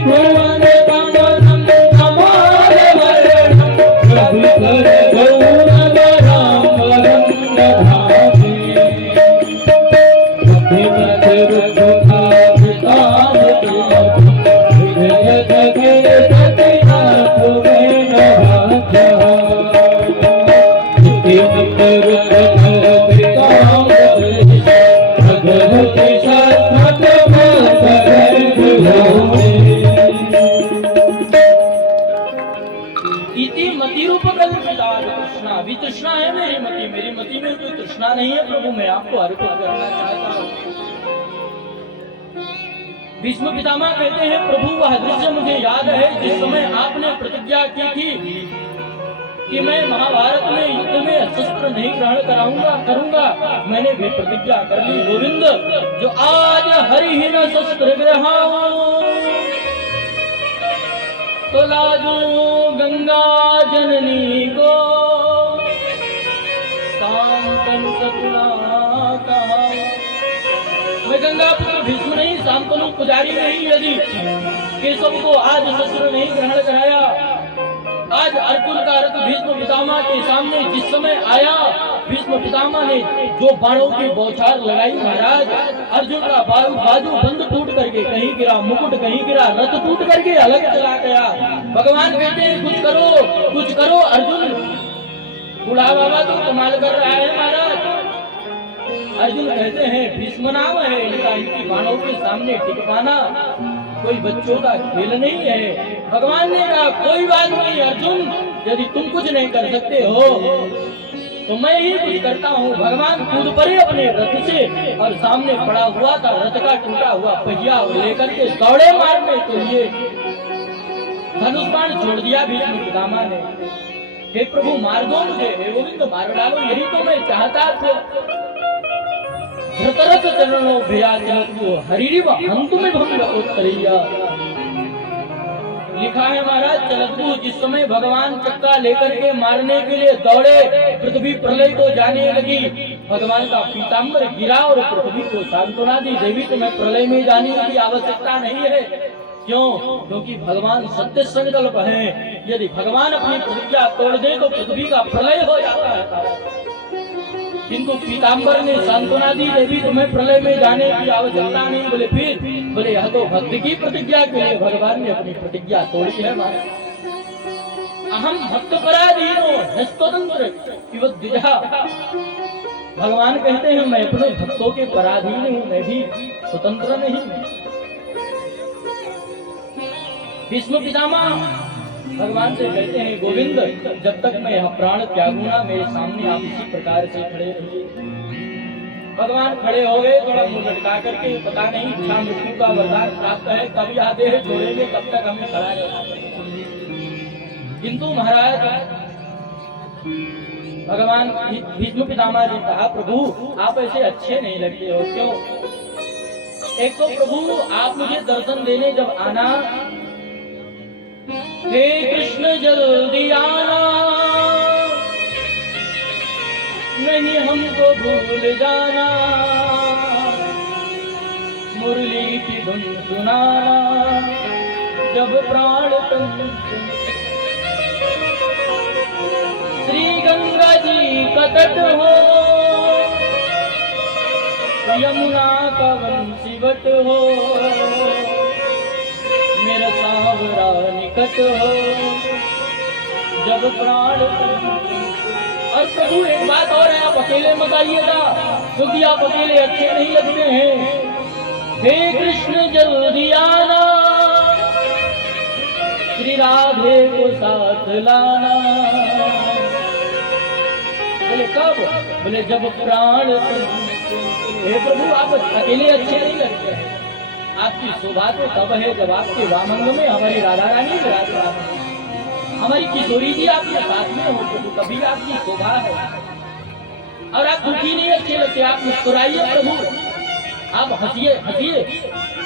भगवान कामनम कमाल वर्णम कविकर गौरव राम वरम दधामि। अभिमत रघुनाथ हृदय जगे सतिनाथ में नभाजः। अभिमत रघुनाथ भगवती शाश्वत इति मति रूप कल्पिता तृष्णा। भी तृष्णा है मेरी मति में कोई तृष्णा नहीं है प्रभु, मैं आपको अर्पित करना चाहता हूँ। भीष्म पितामह कहते हैं प्रभु वह दृश्य मुझे याद है जिस समय आपने प्रतिज्ञा की थी कि मैं महाभारत में युद्ध में शस्त्र नहीं ग्रहण करूंगा। मैंने भी प्रतिज्ञा कर ली गोविंद। जो आज हरिहीन शस्त्र ग्रहाऊं तो लाजू गंगा जननी को शांतनु सतुना कहाऊं। मैं गंगा पुत्र भीष्म नहीं, शांतनु पुजारी नहीं, यदि केशव को आज शस्त्र नहीं ग्रहण कराया। आज अर्जुन का रथ भीष्म पितामह के सामने जिस समय आया, भीष्म पितामह ने जो बाणों की बौछार लगाई महाराज, अर्जुन का बाजू बंद टूट करके कहीं गिरा, मुकुट कहीं गिरा, रथ टूट करके अलग चला गया। भगवान कहते हैं कुछ करो अर्जुन। बूढ़ा बाबा तो कमाल कर रहा है महाराज। अर्जुन कहते हैं भीष्म नाम है इनका, इनकी बाणों के सामने टिक पाना कोई बच्चों का खेल नहीं है। भगवान ने कहा कोई बात नहीं अर्जुन, यदि तुम कुछ नहीं कर सकते हो तो मैं ही कुछ करता हूँ। भगवान कूद पड़े अपने रथ से और सामने पड़ा हुआ था रथ का टूटा हुआ पहिया लेकर के दौड़े मारने के लिए। धनुष बाण छोड़ दिया भीष्म पितामह ने। हे प्रभु मार दो मुझे, हे गोविंद मार डालो, यही तो मैं चाहता था। धृतरथ चरणों भयाचरतु हरिरिव हंतुमे भंग उत्तरैया। लिखा है महाराज चलतु जिस समय भगवान चक्का लेकर के मारने के लिए दौड़े, पृथ्वी प्रलय को जाने लगी। भगवान का पीताम्बर गिरा और पृथ्वी को सांत्वना दी, देवी तुम्हें प्रलय में जाने की आवश्यकता नहीं है। क्यों? क्योंकि भगवान सत्य संकल्प है। यदि भगवान अपनी प्रतिज्ञा तोड़ दे तो पृथ्वी का प्रलय हो जाता है। किंतु पीताम्बर ने सांत्वना दी, देवी तुम्हें प्रलय में जाने की आवश्यकता नहीं। बोले फिर? बोले यह तो भक्त की प्रतिज्ञा के लिए भगवान ने अपनी प्रतिज्ञा तोड़ी है। अहम भक्त पराधीनो स्वतंत्र द्विजा। भगवान कहते हैं मैं अपने भक्तों के पराधीन हूँ, मैं भी स्वतंत्र नहीं। भीष्म पितामह भगवान से कहते हैं गोविंद जब तक मैं यह प्राण त्यागूंगा मेरे सामने आप इसी प्रकार से खड़े रहिए। भगवान खड़े हो गए, थोड़ा मुंह लटका करके, पता नहीं इच्छा मृत्यु का वरदान प्राप्त है, कब यह देह छोड़ेंगे कब तक हमें खड़ा रहना। किंतु महाराज भगवान भीष्म पितामह जी कहा प्रभु आप ऐसे अच्छे नहीं लगते हो। क्यों? एक तो प्रभु आप मुझे दर्शन देने जब आना, हे कृष्ण जल्दी आना, नहीं हमको भूल जाना, मुरली की धुन सुनाना, जब प्राण तन श्री गंगा जी का तट हो, यमुना का वंशीवट हो, मेरा सांवरा निकट हो, जब प्राण और प्रभु एक बात और है, आप अकेले मत आइएगा, क्योंकि आप अकेले अच्छे नहीं लगते हैं। हे कृष्ण जल्दी आना, श्री राधे को साथ लाना। बोले कब? बोले जब प्राण। हे प्रभु आप अकेले अच्छे नहीं लगते हैं, आपकी शोभा तो तब है जब आपके वामंग में हमारी राधा रानी विराजमान है, हमारी किशोरी जी आपके साथ में हो प्रभु, तभी आपकी शोभा है। और आप दुखी नहीं अच्छे लगते, आप मुस्कुराइए प्रभु, आप हंसिए हंसिए,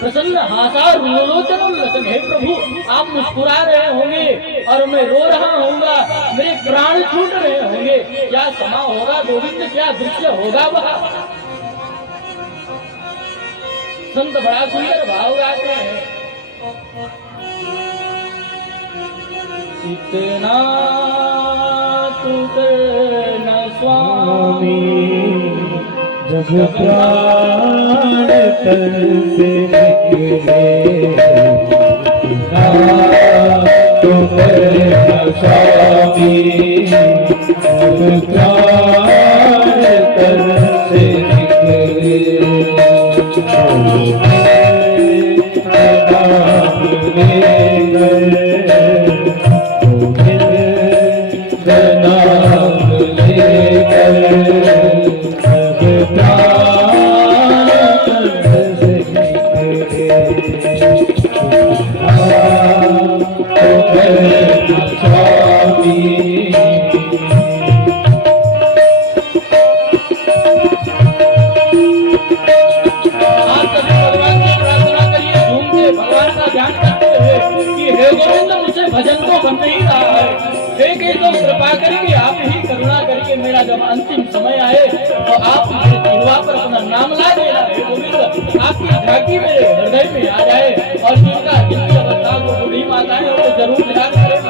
प्रसन्न हासा लोचन उल्लसन। हे प्रभु आप मुस्कुरा रहे होंगे और मैं रो रहा होऊंगा, मेरे प्राण छूट रहे होंगे, क्या समा होगा गोविंद, क्या दृश्य होगा वह। संत बड़ा सुंदर भाव गाते हैं, इतना तू करना स्वामी, जब प्राण तन से निकले, तो करना स्वामी, जब प्राण तन से निकले, भजन तो बन नहीं रहा है, एक तो कृपा करिए, आप ही करुणा करिए, मेरा जब अंतिम समय आए तो आप मेरे जिह्वा पर अपना नाम ला देना है गोविंद, आपकी झांकी मेरे हृदय में आ जाए, और जिनकी अवस्था को बूढ़ी माताएं वो जरूर ध्यान करें।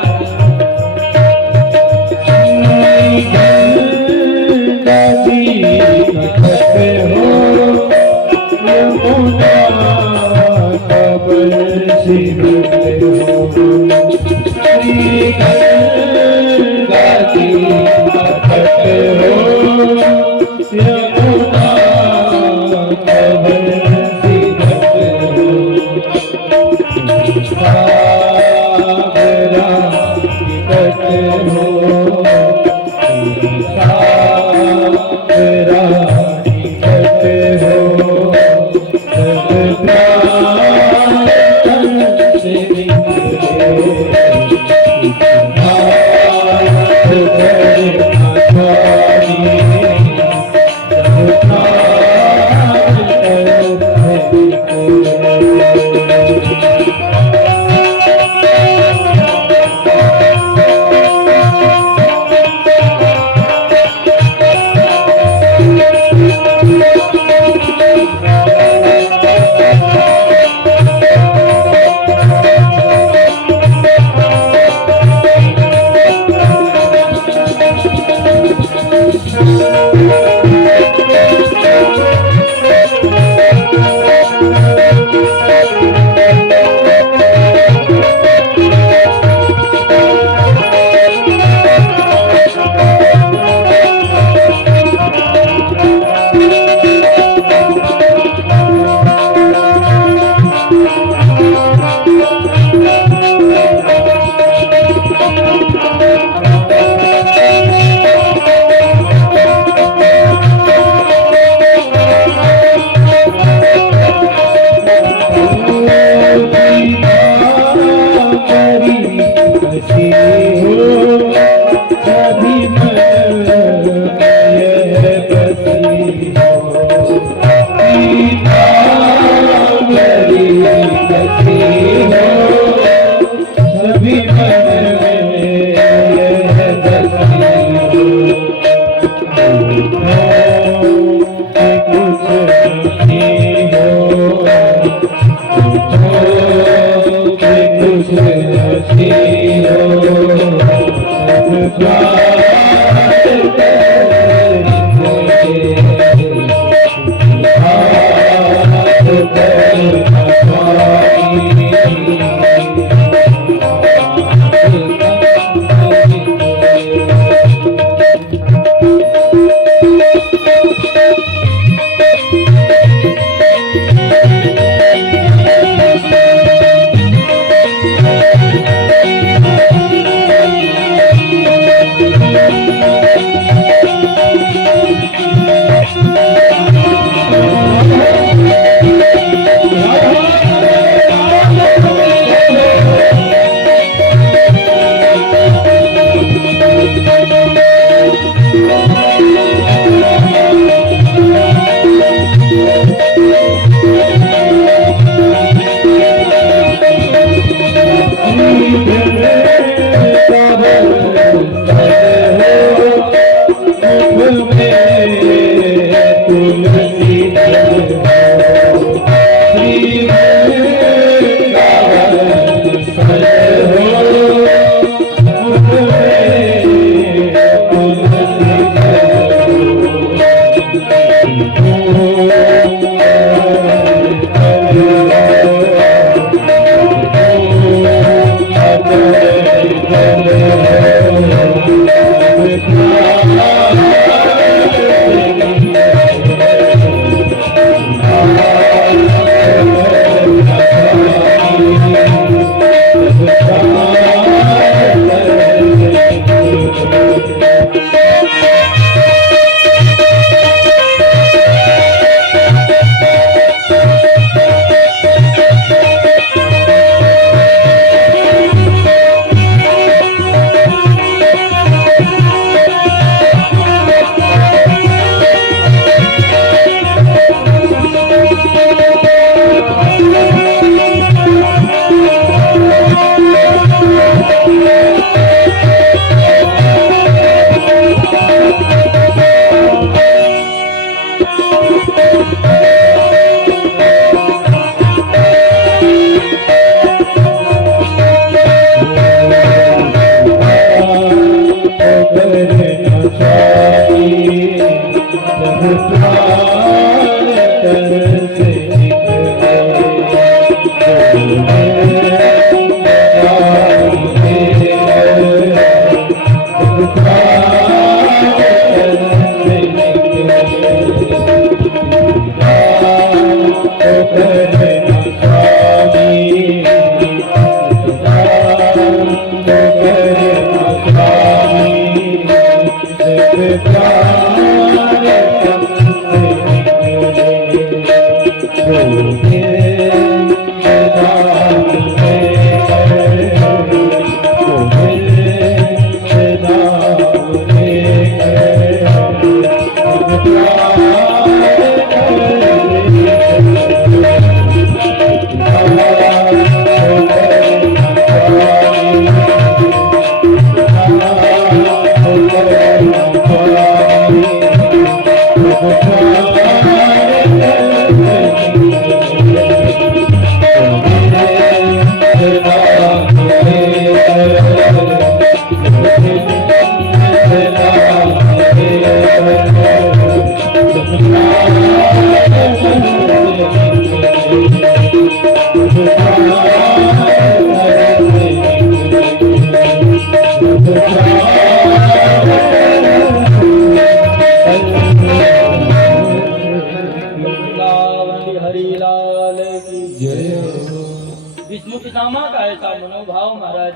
विष्णु पितामह का ऐसा मनोभाव महाराज।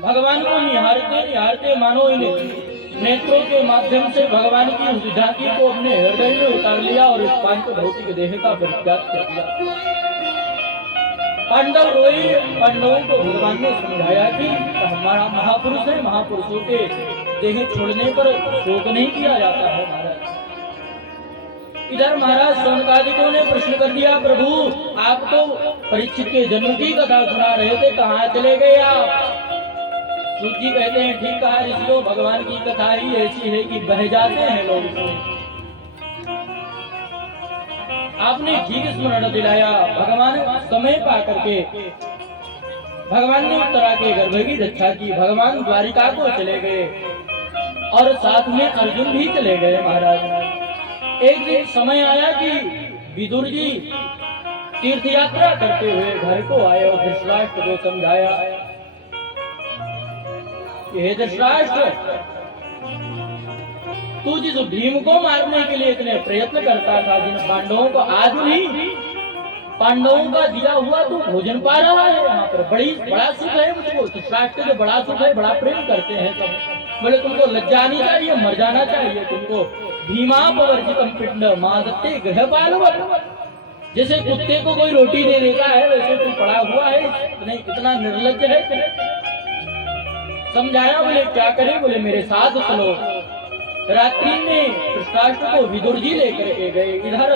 भगवान को निहारते निहारते मानो इन्हें नेत्रों के माध्यम से भगवान की उस झांकी को अपने हृदय में उतार लिया और इस पांच भौतिक देह का परित्याग कर दिया। पांडव रोए। पांडवों को भगवान ने समझाया कि हमारा महापुरुष है, महापुरुषों के देह छोड़ने पर शोक नहीं किया जाता है महाराज। इधर महाराज शौनकादिकों ने प्रश्न कर दिया, प्रभु आप तो परीक्षित के जन्म की कथा सुना रहे थे, कहाँ चले गए आप? सूत जी कहते हैं, ठीक कहा ऋषियों, भगवान की कथा ही ऐसी है कि बह जाते हैं लोग इसमें। आपने ठीक स्मरण दिलाया। भगवान समय पा करके भगवान ने उत्तरा के गर्भ की रक्षा की। भगवान द्वारिका को चले गए और साथ में अर्जुन भी चले गए महाराज। एक दिन समय आया कि विदुर जी तीर्थ यात्रा करते हुए घर को आए और धृतराष्ट्र को समझाया, हे धृतराष्ट्र, तू जिस भीम को मारने के लिए इतने प्रयत्न करता था, जिन पांडवों को आज नहीं पांडवों का दिया हुआ तू भोजन पा रहा है यहाँ पर, बड़ा सुख है मुझको। धृतराष्ट्र को बड़ा सुख है, बड़ा प्रेम करते हैं सब। बोले तुमको लज्जा नहीं चाहिए, मर जाना चाहिए तुमको। भीमापवर्जितम पिंड मादत्ते गृहपालवत्। जैसे कुत्ते को कोई रोटी दे देता है वैसे तू पड़ा हुआ है, इतना निर्लज्ज है। समझाया। बोले क्या करे? बोले मेरे साथ चलो। रात्रि में धृतराष्ट्र को विदुर जी लेकर के गए। इधर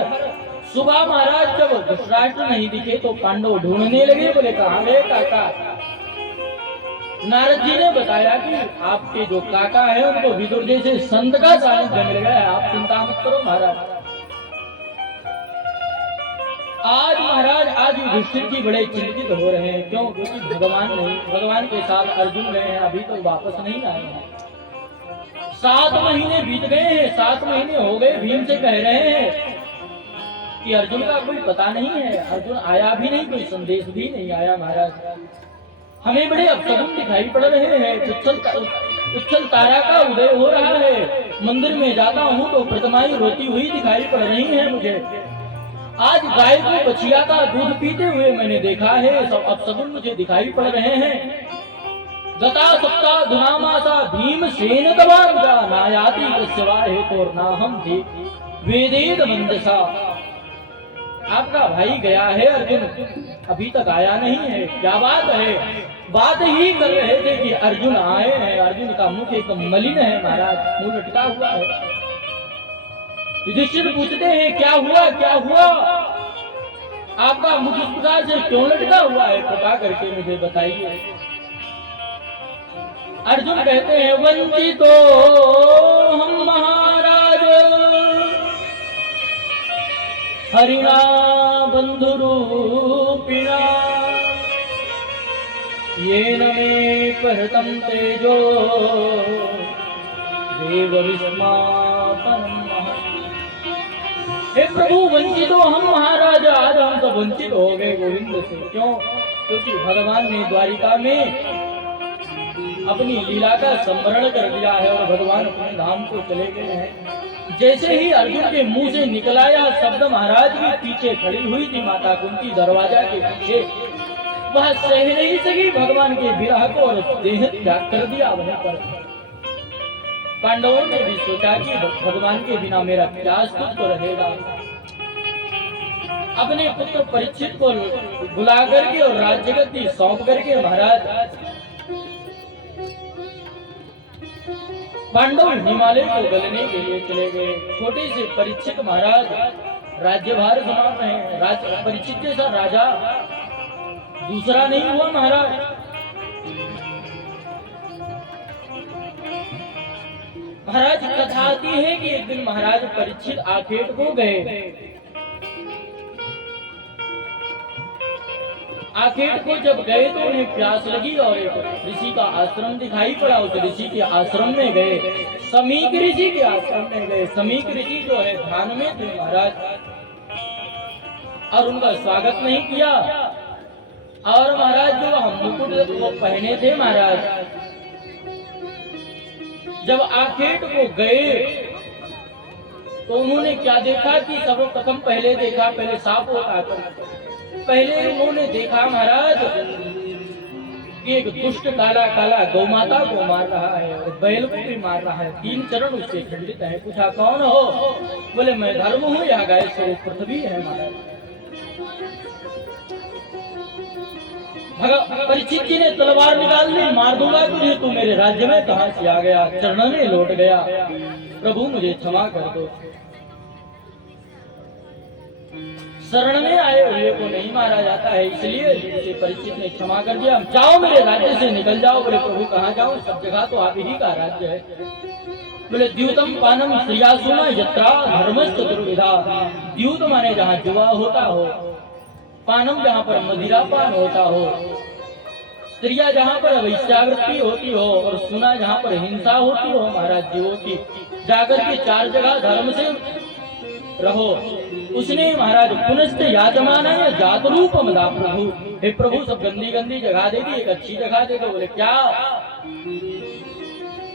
सुबह महाराज जब धृतराष्ट्र नहीं दिखे तो पांडव ढूंढने लगे। बोले कहाँ गए काका? नारद जी ने बताया कि आपके जो काका है उनको विदुर जैसे संत का सानिध्य मिल गया है, आप चिंता मत करो महाराज। आज युधिष्ठिर जी बड़े चिंतित हो रहे हैं। क्यों? क्योंकि भगवान के साथ अर्जुन गए हैं, अभी तो वापस नहीं आए हैं। 7 महीने बीत गए हैं, 7 महीने हो गए। भीम से कह रहे हैं कि अर्जुन का कोई पता नहीं है, अर्जुन आया भी नहीं, कोई संदेश भी नहीं आया महाराज। हमें बड़े अपशकुन दिखाई पड़ रहे हैं। उच्छल तारा का उदय हो रहा है। मंदिर में जाता हूँ तो प्रतिमाएं रोती हुई दिखाई पड़ रही हैं मुझे। आज गाय को बछिया का दूध पीते हुए मैंने देखा है। सब अपशकुन मुझे दिखाई पड़ रहे हैं। गता सप्ताह धुनामासा भीमसेन तवांगा नायाति कस्यवा हेतोर नाहम वेदेद मंदसा। आपका भाई गया है, अर्जुन अभी तक आया नहीं है। क्या बात है? बात ही कर रहे थे कि अर्जुन आए हैं। अर्जुन का मुख एक मलिन है महाराज, मुंह लटका हुआ है। युधिष्ठिर पूछते हैं क्या हुआ, क्या हुआ? आपका मुख इस प्रकार से क्यों लटका हुआ है? कृपा करके मुझे बताइए। अर्जुन कहते हैं, वंचितो हम महाराज हरिणा बंधुरूपिणा येन मे परतम तेजो देव विस्मापनम। हे प्रभु, वंचित हो हम महाराज, आज हम तो वंचित हो गए गोविंद से। क्यों? क्योंकि भगवान ने द्वारिका में अपनी लीला का स्मरण कर दिया है और भगवान अपने धाम को चले गए हैं। जैसे ही अर्जुन के मुंह से निकला यह शब्द, महाराज के पीछे खड़ी हुई थी माता कुंती दरवाजा के पीछे, वह सह नहीं सकी भगवान के विरह को और देह त्याग कर दिया वहीं पर। पांडवों ने भी सोचा कि भगवान के बिना मेरा क्या अस्तित्व रहेगा। अपने पुत्र परीक्षित को बुला करके और राज्य गद्दी सौंप करके महाराज पांडव हिमालय को गलने के लिए चले गए। छोटे से परीक्षित महाराज राज्यभार संभाल रहे हैं। परीक्षित जैसा राजा दूसरा नहीं हुआ महाराज। महाराज कथा आती है कि एक दिन महाराज परीक्षित आखेट को गए। आखेट को जब गए तो उन्हें प्यास लगी और एक ऋषि का आश्रम दिखाई पड़ा। उस ऋषि के आश्रम में गए, समीक ऋषि के आश्रम में गए। समीक ऋषि जो है ध्यान में थे महाराज, और उनका स्वागत नहीं किया। और महाराज जो हम मुकुट वो पहने थे महाराज, जब आखेट को गए तो उन्होंने क्या देखा कि सर्वप्रथम पहले देखा, पहले सांप होता था। पहले उन्होंने देखा महाराज कि एक दुष्ट काला काला गौमाता को मार रहा है और बैल को भी मार रहा है, 3 चरण उससे खंडित है। पूछा कौन हो? बोले मैं धर्म हूँ, यहाँ गाय स्वरूप पृथ्वी है महाराज। परीक्षित जी ने तलवार निकाल ली, मार दूंगा तुझे, तू मेरे राज्य में कहां से आ गया? चरणों में लौट गया, प्रभु मुझे क्षमा कर दो। शरण में आए हुए को नहीं मारा जाता है, इसलिए परीक्षित ने क्षमा कर दिया। जाओ मेरे राज्य से निकल जाओ। बोले प्रभु कहाँ जाओ? सब जगह तो आप ही का राज्य है। बोले द्यूतम पानम श्रियासुना यत्रा धर्मश्च चतुर्विधा। द्यूत माने जहाँ जुआ होता हो, पानम जहाँ पर मदिरा पान होता हो, स्त्रिया जहाँ पर वैश्यावृत्ति होती हो, और सुना जहाँ पर हिंसा होती हो महाराज जीवों की, जाकर के 4 जगह धर्म से रहो। उसने महाराज पुनश्च याजमान है जात रूप मदा प्रभु, हे प्रभु सब गंदी गंदी जगह दे दी, एक अच्छी जगह दे दो। बोले क्या?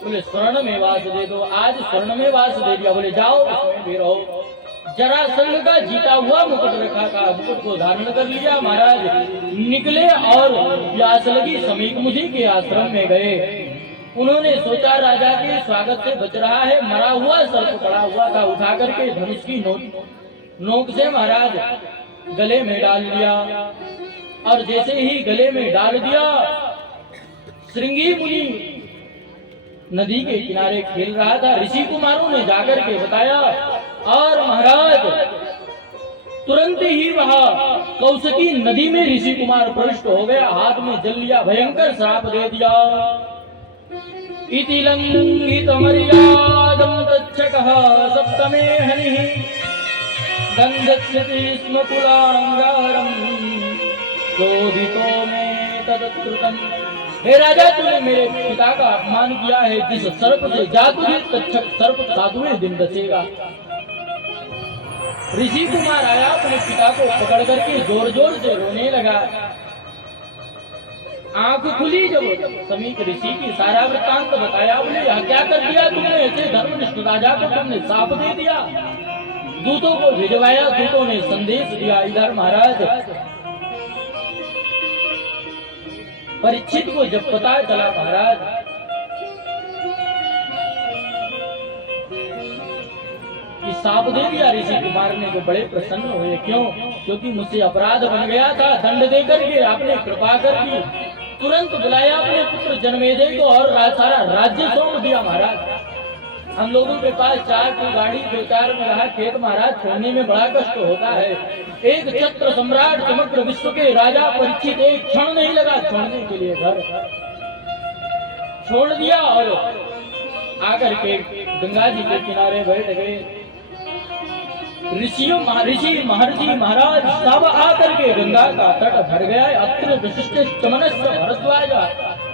बोले स्वर्ण में वास दे दो। आज स्वर्ण में वास दे दिया। बोले जाओ उसमें भी रहो। जरासंध का जीता हुआ मुकुट रखा था, मुकुट को धारण कर लिया महाराज, निकले और प्यास लगी, समीप मुझी के आश्रम में गए। उन्होंने सोचा राजा के स्वागत से बच रहा है, मरा हुआ सर्प पड़ा हुआ था, उठा करके धनुष की नोक से महाराज गले में डाल दिया। और जैसे ही गले में डाल दिया, श्रृंगी मुनि नदी के किनारे खेल रहा था, ऋषि कुमारों ने जाकर के बताया, और महाराज तुरंत ही वहां कौशिकी नदी में ऋषि कुमार प्रविष्ट हो गया, हाथ में जल लिया, भयंकर श्राप दे दिया। इति लंघित मर्यादं तच्छकः सप्तमे हनिः गन्धच्छति स्म कुलांगारं शोभितो में तदत्कृतम्। हे राजा, तूने मेरे पिता का अपमान किया है, जिस सर्प से जा तुझे तक्षक सर्प 7वें दिन डसेगा। ऋषि कुमार आया, अपने पिता को पकड़ करके जोर जोर से रोने लगा। आंख खुली जब समीप ऋषि की सारा वृत्तांत बताया। बोले यह क्या कर दिया तुमने? ऐसे धर्मनिष्ठ राजा को तुमने साप दे दिया। दूतों को भिजवाया, दूतों ने संदेश दिया। इधर महाराज परीक्षित को जब पता चला महाराज कि साप दे दिया ऋषि कुमार ने, तो बड़े प्रसन्न हुए। क्यों? क्योंकि मुझसे अपराध बन गया था, दंड दे करके आपने कृपा कर दी। तुरंत बुलाया अपने पुत्र जन्मेजय को और सारा राज्य सौंप दिया। महाराज हम लोगों के पास 4 की गाड़ी 2-4 में रहा खेत महाराज, छोड़ने में बड़ा कष्ट होता है। एक छत्र सम्राट समग्र विश्व के राजा परीक्षित एक क्षण नहीं लगा छोड़ने के लिए, घर छोड़ दिया और आकर के गंगा जी के किनारे बैठ गए। ऋषि महर्षि महाराज सब आकर के गंगा का तट भर गया। अत्रि वशिष्ठ चमनस्य भरद्वाज,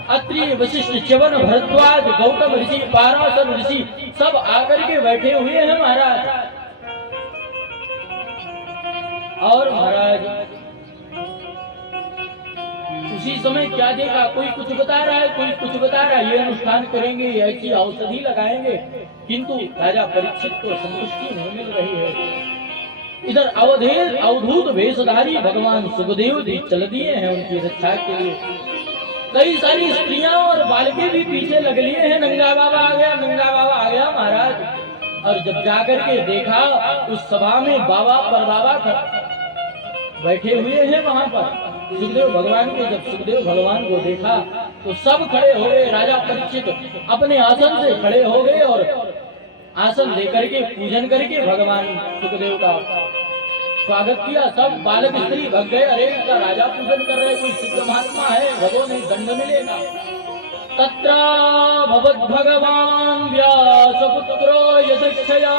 अत्रि वशिष्ठ च्यवन भरद्वाज, गौतम ऋषि, पाराशर ऋषि सब आकर के बैठे हुए हैं महाराज। और महाराज उसी समय क्या देखा, कोई कुछ बता रहा है, कोई कुछ बता रहा है, ये अनुष्ठान करेंगे, ऐसी औषधि लगाएंगे, किंतु राजा परीक्षित को संतुष्टि नहीं मिल रही है। इधर अवधूत वेशधारी भगवान सुखदेव जी चल दिए हैं उनकी रक्षा के लिए। कई सारी स्त्रियां और बालकें भी पीछे लग लिए हैं। नंगा बाबा आ गया, नंगा बाबा आ गया महाराज। और जब जाकर के देखा उस सभा में बाबा परबाबा बैठे हुए हैं वहां पर सुखदेव भगवान के। जब सुखदेव भगवान को देखा तो सब खड़े हो गए। राजा परीक्षित अपने आसन से खड़े हो गए और आसन लेकर के पूजन करके भगवान सुखदेव का स्वागत किया। सब बालक स्त्री भग गए, अरे इसका राजा पूजन कर रहे, कोई सिद्ध महात्मा है, भगवान नहीं दंड मिलेगा। तत्र भगवत भगवान व्यास पुत्रो यशक्षया,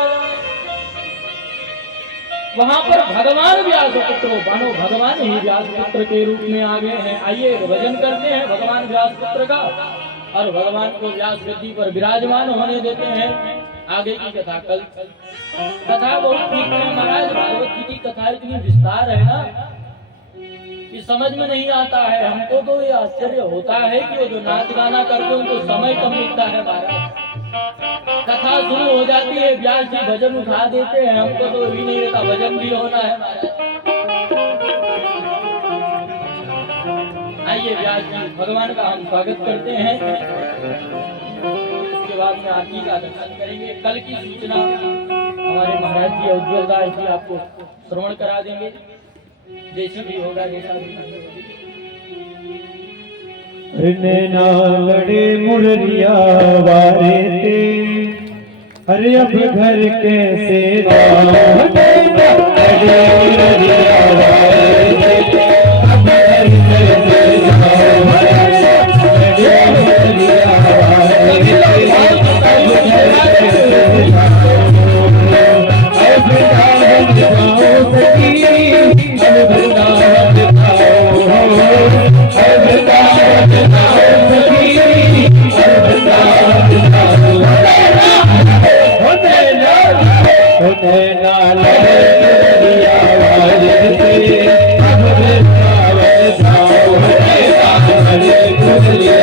वहां पर भगवान व्यास पुत्र, मानो भगवान ही व्यास पुत्र के रूप में आ गए हैं। आइए भजन करते हैं भगवान व्यास पुत्र का और भगवान को व्यास गद्दी पर विराजमान होने देते हैं। आगे की कथा कल कथा बहुत ठीक है महाराज। भागवत जी की कथा इतनी विस्तार है ना कि समझ में नहीं आता है। हमको तो ये आश्चर्य होता है कि वो जो नाच गाना करते हैं उनको समय कम मिलता है महाराज। कथा शुरू हो जाती है, व्यास जी भजन उठा देते हैं, हमको तो भी नहीं रहता, भजन भी होना है महाराज। आइए व्यास जी भगवान का हम स्वागत करते हैं। इसके बाद में आरती का दर्शन करेंगे। कल की सूचना हमारे महाराज जी उज्ज्वल दास जी आपको श्रवण करा देंगे। जैसी भी होगा जैसा भी नैना लड़े मुरलिया वारे थे, अरे अब घर कैसे जाऊं? नैना लड़े मुरलिया वारे थे, अब घर कैसे जाऊं? लड़े मुरलिया वारे थे, अब घर कैसे जाऊं? अब वृंदावन जाओ सखी, अब वृंदावन जाओ, अब वृंदावन जाओ सखी, अब वृंदावन जाओ। नैना लड़े मुरलिया वारे थे, अब वृंदावन जाओ। नैना लड़े मुरलिया